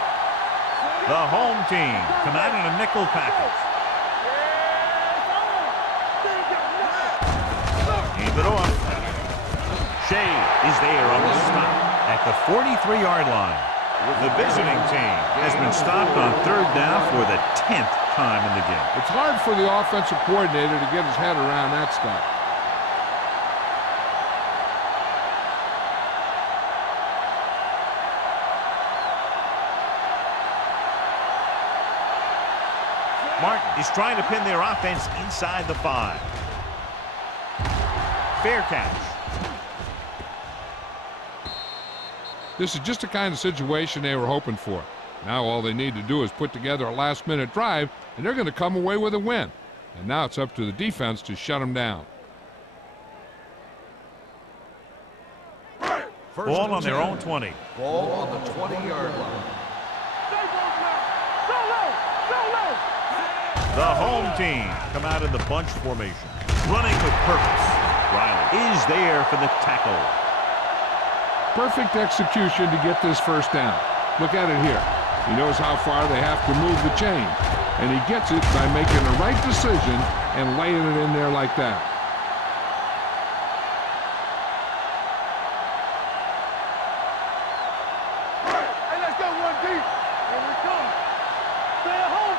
The home team come out in a nickel package. Hand it off. Shea is there on the stop at the 43-yard line. The visiting team has been stopped on 3rd down for the 10th time in the game. It's hard for the offensive coordinator to get his head around that stop. Martin is trying to pin their offense inside the 5. Fair catch. This is just the kind of situation they were hoping for. Now all they need to do is put together a last-minute drive, and they're going to come away with a win. And now it's up to the defense to shut them down. Ball on their own 20. Ball on the 20-yard line. The home team come out in the bunch formation. Running with purpose. Riley is there for the tackle. Perfect execution to get this first down. Look at it here. He knows how far they have to move the chain, and he gets it by making the right decision and laying it in there like that. Hey, let's go one deep. Here we come. Stay at home.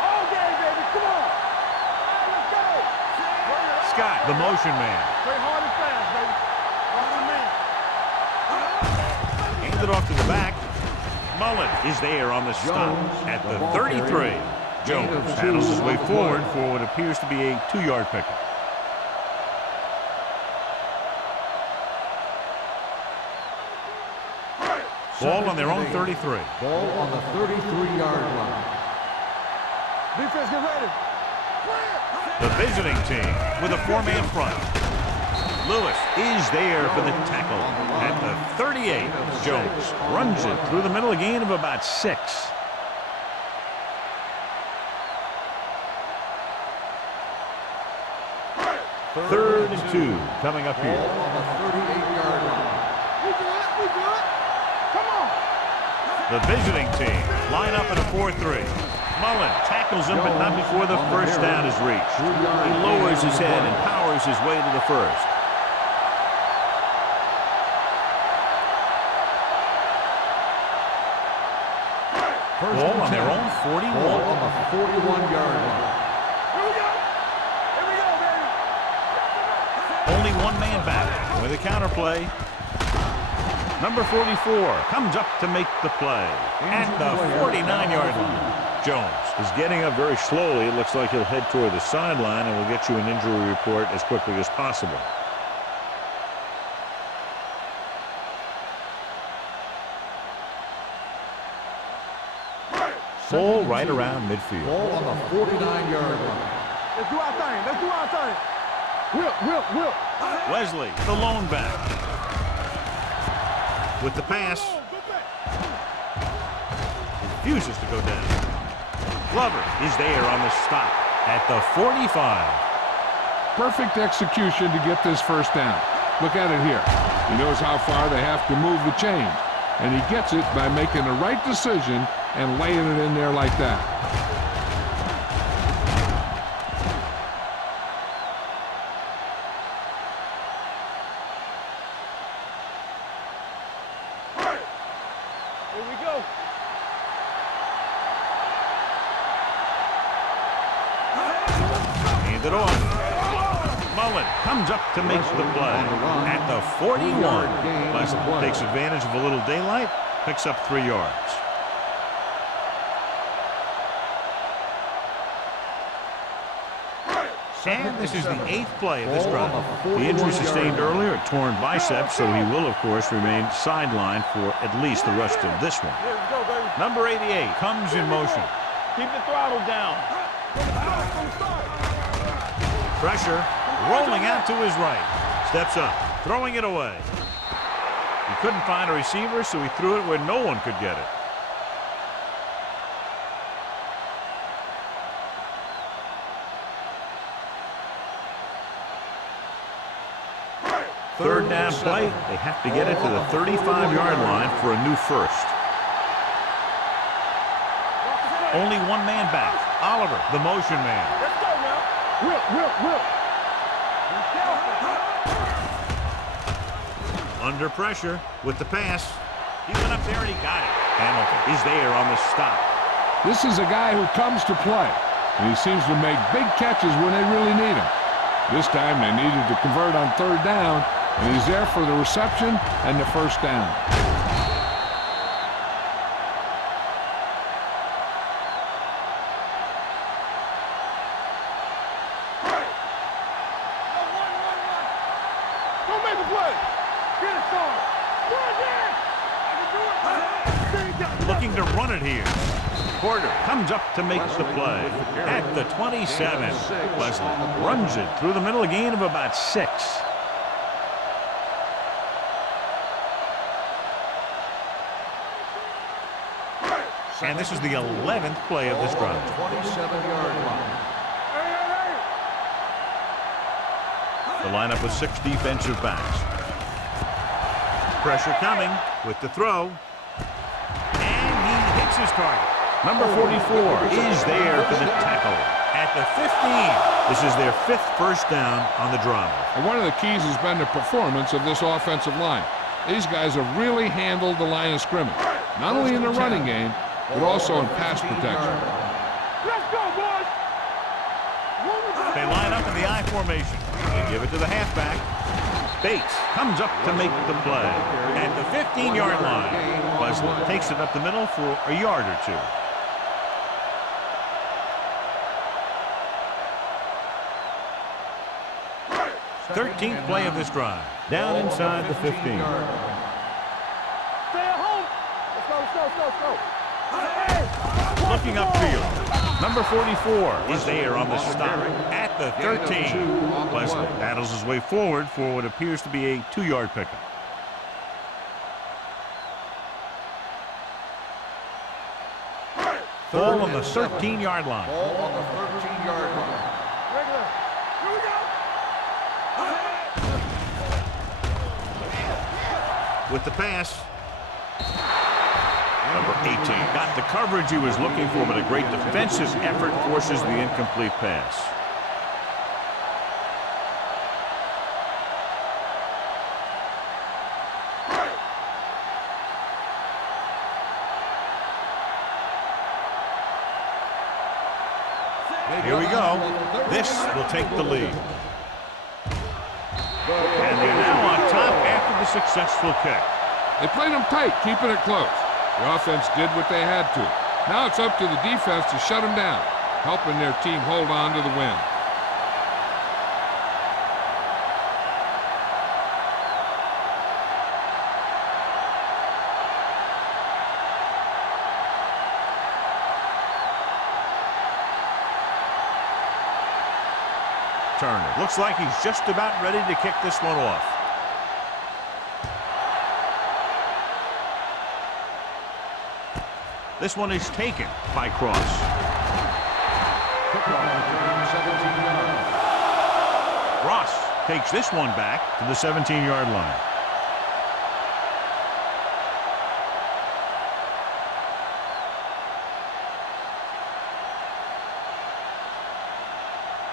All game, baby. Come on. Hey, let's go. Scott, the motion man. Play hard and fast, baby. Watch the man. Hands it off to the back. Mullen is there on the stop at the 33. Jones paddles his way forward for what appears to be a 2-yard pickup. Ball on their own 33. Ball on the 33-yard line. Defense, get ready. The visiting team with a 4-man front. Lewis is there for the tackle at the 38. Jones runs it through the middle, a gain of about 6. Third and 2 coming up Ball here. on the 38-yard line. We good. We good. Come on. The visiting team line up in a 4-3. Mullen tackles him, but not before the first down is reached. He lowers his head and powers his way to the first. Ball on their own 41. Ball on the 41-yard line. Here we go. Here we go, baby. Only one man back with a counter play. Number 44 comes up to make the play at the 49-yard line. Jones is getting up very slowly. It looks like he'll head toward the sideline, and we'll get you an injury report as quickly as possible. Ball right around midfield. Ball on the 49-yard line. Let's do our thing. Let's do our thing. Whip. Wesley, the lone back. With the pass, refuses to go down. Glover is there on the stop at the 45. Perfect execution to get this first down. Look at it here. He knows how far they have to move the chain, and he gets it by making the right decision and laying it in there like that. Here we go. Hand it off. Mullen comes up to make the play at the 41. Pleasant takes advantage of a little daylight, picks up 3 yards. And this is the 8th play of this drive. The injury sustained earlier, a torn bicep, so he will, of course, remain sidelined for at least the rest of this one. Number 88 comes in motion. Keep the throttle down. Pressure, rolling out to his right. Steps up, throwing it away. He couldn't find a receiver, so he threw it where no one could get it. Third down play. They have to get it to the 35-yard line for a new first. Only one man back. Oliver, the motion man. Let's go now. Whip. Under pressure with the pass. He went up there and he got it. Hamilton is there on the stop. This is a guy who comes to play, and he seems to make big catches when they really need him. This time they needed to convert on third down, and he's there for the reception and the first down. Don't make a play. Get it started. Looking to run it here. Porter comes up to make the play at the 27. Leslie runs it through the middle, a gain of about 6. And this is the 11th play of this drive. 27-yard line. The lineup with 6 defensive backs. Pressure coming with the throw. And he hits his target. Number 44 is there for the tackle at the 15. This is their 5th first down on the drive. And one of the keys has been the performance of this offensive line. These guys have really handled the line of scrimmage, not only in the running game, but also in pass protection. Let's go, boys. They line up in the I formation. They give it to the halfback. Bates comes up to make the play at the 15-yard line. Leslie takes it up the middle for a yard or 2. Thirteenth play of this drive. Down inside the 15. Stay at home. Let's go. Looking upfield. Number 44 is there on the stop at the 13. Leslie battles his way forward for what appears to be a 2-yard pickup. Ball on the 13-yard line. Ball on the 13-yard line. Regular. Here we go. With the pass. Number 18 got the coverage he was looking for, but a great defensive effort forces the incomplete pass. Here we go. This will take the lead. And they're now on top after the successful kick. They played them tight, keeping it close. The offense did what they had to. Now it's up to the defense to shut them down, helping their team hold on to the win. Turner looks like he's just about ready to kick this one off. This one is taken by Cross. Ross takes this one back to the 17-yard line.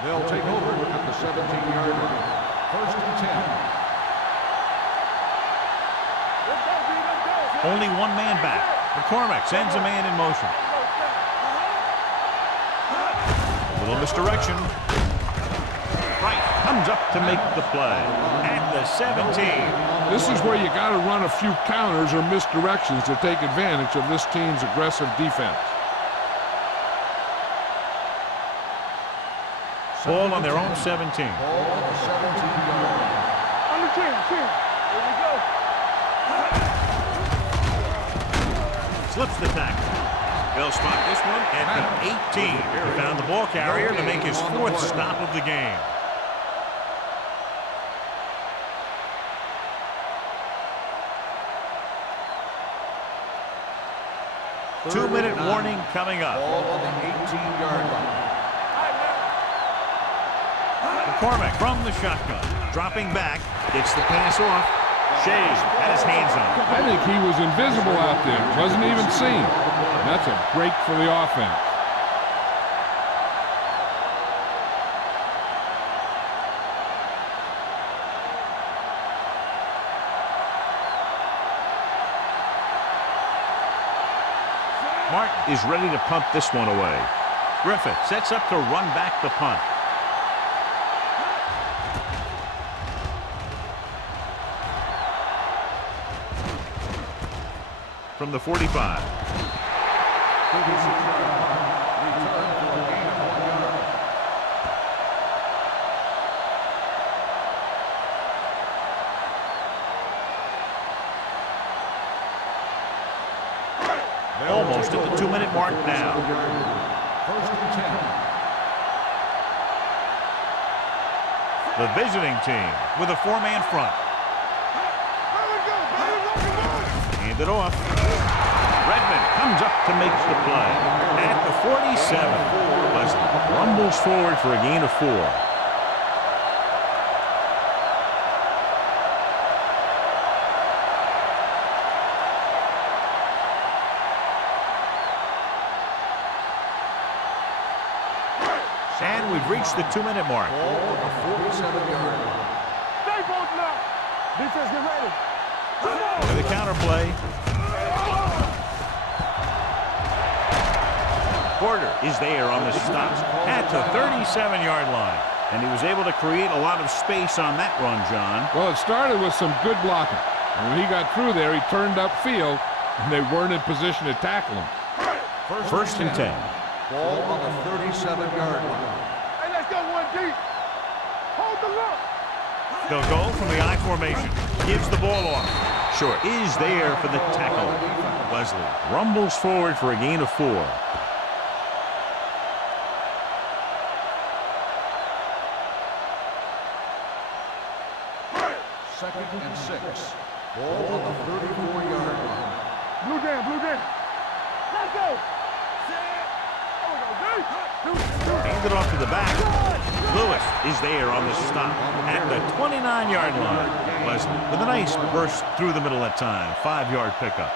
They'll take over at the 17-yard line. 1st and 10. Only one man back. McCormick sends a man in motion. A little misdirection. Price comes up to make the play. At the 17. This is where you got to run a few counters or misdirections to take advantage of this team's aggressive defense. Ball on their own 17. Ball on the 17-yard line. On the 10. Here we go. Slips the tackle. They'll spot this one at the 18. He found the ball carrier to make his 4th stop of the game. Two-minute warning coming up. Ball on the 18-yard line. McCormick from the shotgun. Dropping back. Gets the pass off. Shea had his hands on it. I think he was invisible out there. Wasn't even seen. And that's a break for the offense. Martin is ready to punt this one away. Griffith sets up to run back the punt. From the 45. Almost at the 2-minute mark now. First and 10. The visiting team with a 4-man front. Hand it off. Redmond comes up to make the play. At the 47. Leslie rumbles forward for a gain of 4. And we've reached the 2-minute mark. Ball on the 47-yard line. Stay both now. Defense, get ready. With the counter play. Porter is there on the stop at the 37-yard line. And he was able to create a lot of space on that run, John. Well, it started with some good blocking. And when he got through there, he turned upfield, and they weren't in position to tackle him. First and 10. Ball on the 37-yard line. Hey, let's go one deep. Hold the look. They'll go from the I formation. Gives the ball off. Short is there for the tackle. Leslie rumbles forward for a gain of 4. Second and 6. Ball on the 34-yard line. Blue down. Let's go. Hand it off to the back. Lewis is there on the stop at the 29-yard line. Leslie with a nice burst through the middle that time. 5-yard pickup.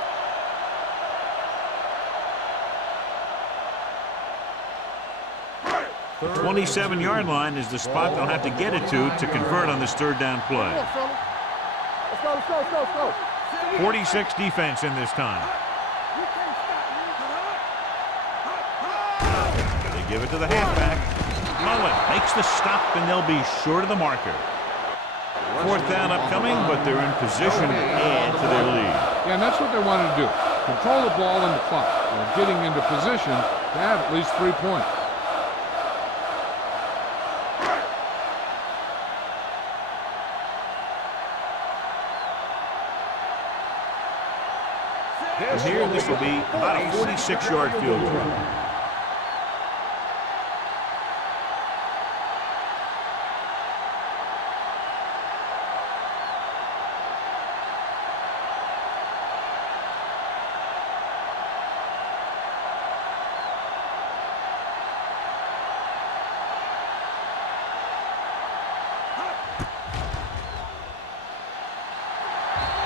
The 27-yard line is the spot they'll have to get it to convert on this 3rd down play. Let's go. 46 defense in this time. They give it to the halfback. Mullen makes the stop, and they'll be short of the marker. 4th down upcoming, but they're in position to add to their lead. Yeah, and that's what they wanted to do. Control the ball in the clock. They're getting into position to have at least 3 points. And here, this will be about a 46-yard field goal.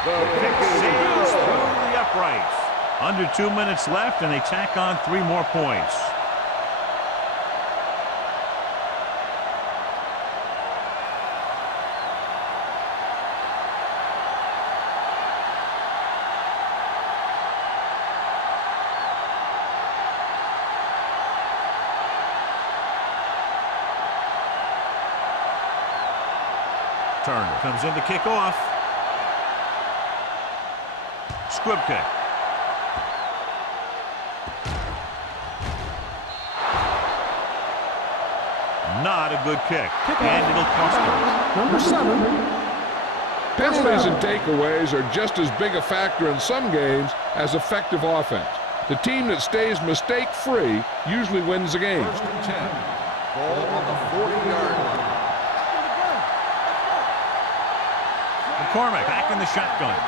The kick sails through the uprights. Under 2 minutes left, and they tack on 3 more points. Turner comes in to kick off. Squib kick. Not a good kick. And it'll cost them. Number 7. Penalties and takeaways are just as big a factor in some games as effective offense. The team that stays mistake-free usually wins the game. First and 10. Ball on the 40-yard line. McCormick back in the shotgun.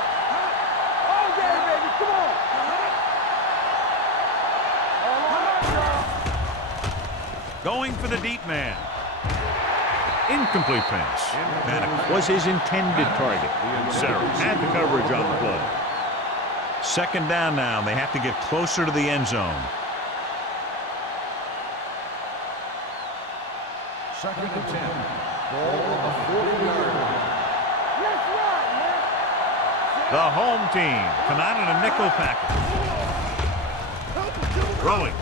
All day, baby, come on. Going for the deep man. Incomplete pass. That was his intended target. Sarah had the coverage on the play. Second down now. They have to get closer to the end zone. Second and 10. Ball on the 40-yard line. Let's run, man. The home team come out in a nickel package. Throwing.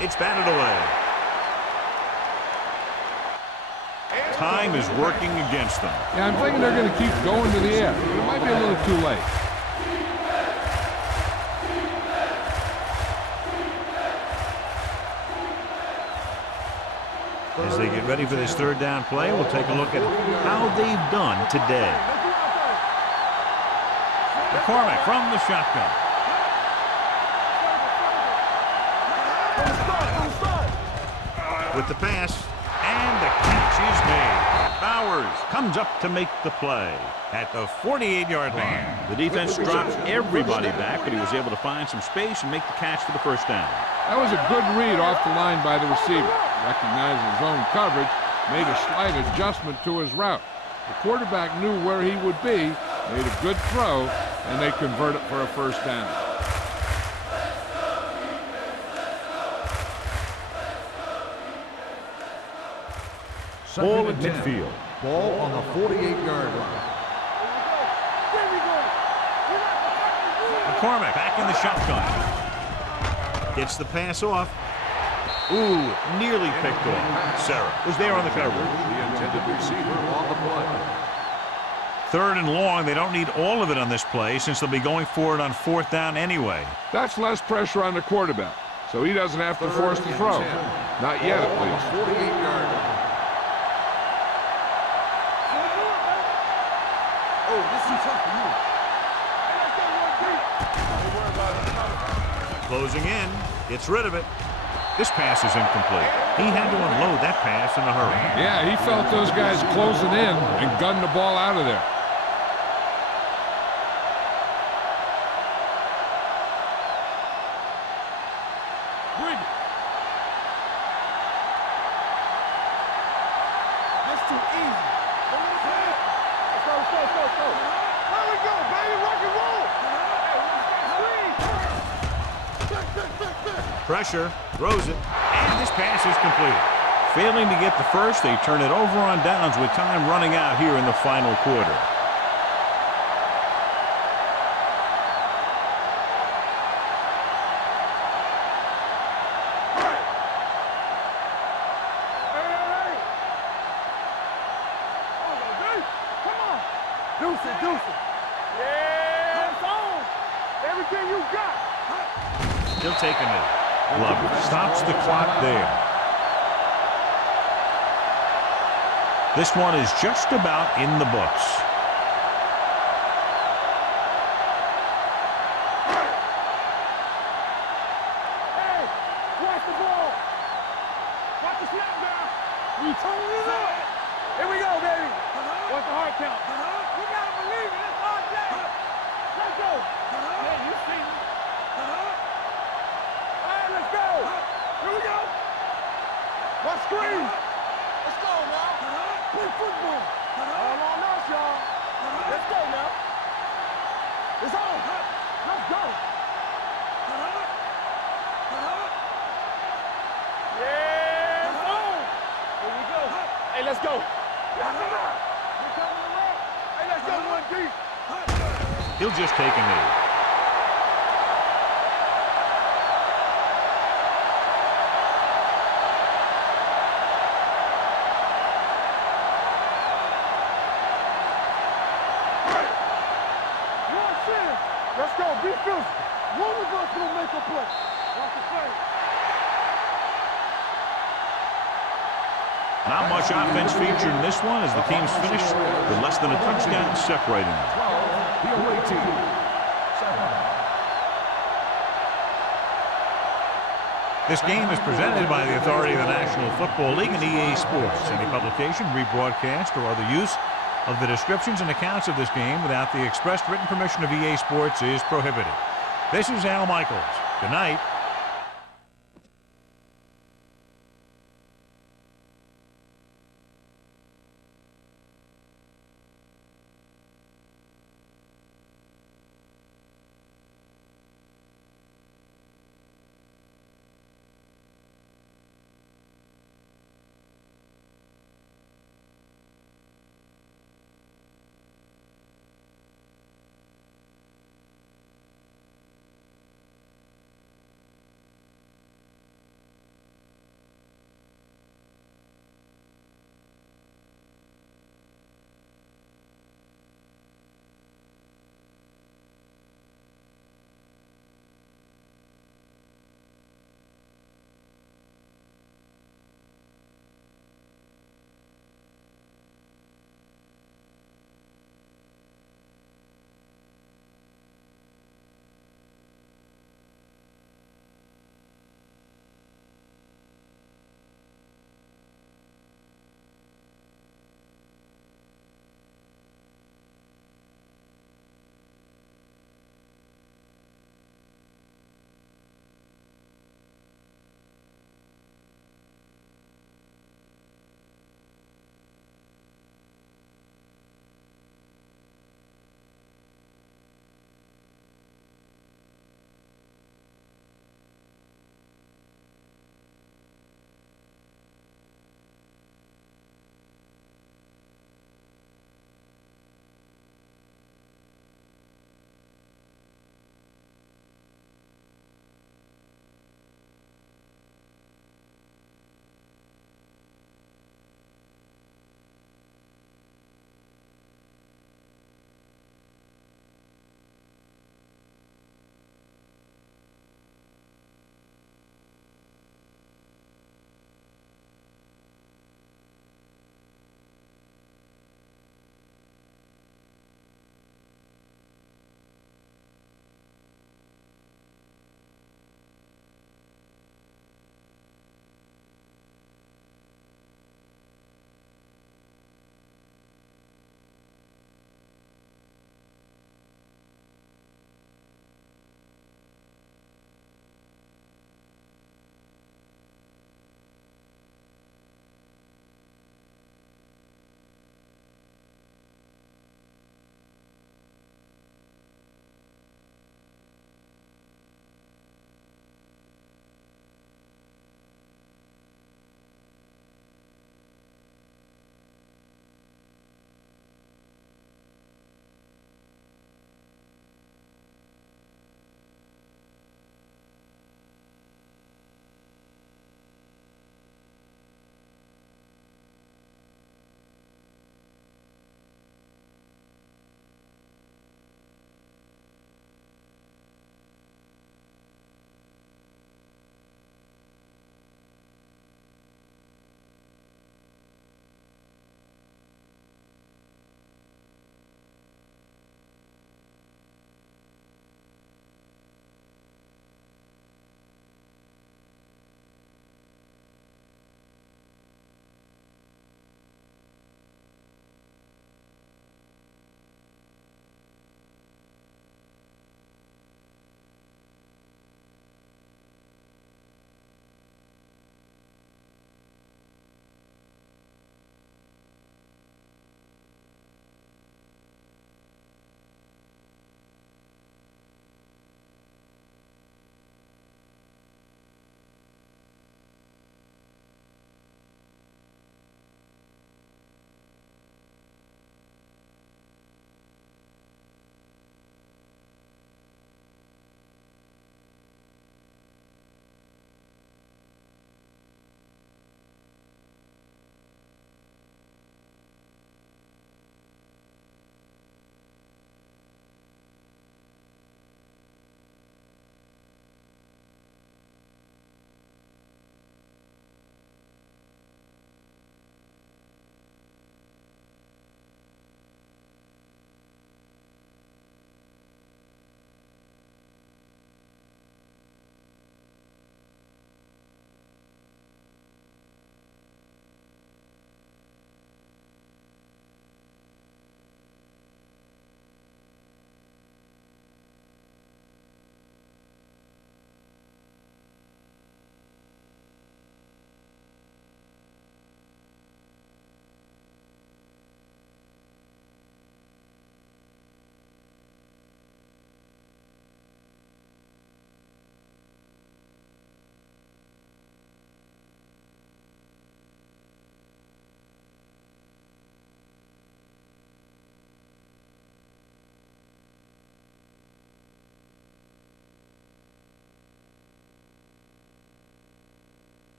It's batted away. Time is working against them. Yeah, I'm thinking they're going to keep going to the air, but it might be a little too late. As they get ready for this third down play, we'll take a look at how they've done today. McCormick from the shotgun. With the pass, and the catch is made. Bowers comes up to make the play at the 48-yard line. The defense drops everybody back, but he was able to find some space and make the catch for the first down. That was a good read off the line by the receiver. Recognizing his own coverage, made a slight adjustment to his route. The quarterback knew where he would be, made a good throw, and they convert it for a first down. Ball at midfield. Ball on the 48-yard line. McCormick back in the shotgun. Gets the pass off. Ooh, nearly picked off. Sarah was there on the coverage. The intended receiver on the play. Third and long. They don't need all of it on this play since they'll be going for it on fourth down anyway. That's less pressure on the quarterback, so he doesn't have to force the throw. Not yet, at least. 48-yard line. Oh, this is tough for you. Closing in. Gets rid of it. This pass is incomplete. He had to unload that pass in a hurry. Yeah, he felt those guys closing in and gunned the ball out of there. Bring it. That's too easy. Let's go. There we go, baby. Rock and roll. Pressure. Throws it. And this pass is completed. Failing to get the first, they turn it over on downs with time running out here in the final quarter. Deuce it. Yeah, it's on. Everything you got. He'll take a knee. Glover stops the clock there. This one is just about in the books. Hey, watch the ball. Watch the snap now. We turning it up. Here we go, baby. What's the hard count? You gotta believe it. It's hard day. Let's go. Yeah, you see me. All right, let's go. Here we go. My screen. Let's go now. Play football. All on us, y'all. Let's go now. It's on. Let's go. Yeah, it's on. Here we go. Hey, let's go. Hey, let's go, one deep. He'll just take a knee. Let's go. Be physical. One of us will make a play. Watch the fade. Not much offense featured in this one as the teams finished with less than a touchdown separating them. 12, the away team. 7. This game is presented by the authority of the National Football League and EA Sports. Any publication, rebroadcast, or other use of the descriptions and accounts of this game without the expressed written permission of EA Sports is prohibited. This is Al Michaels. Good night.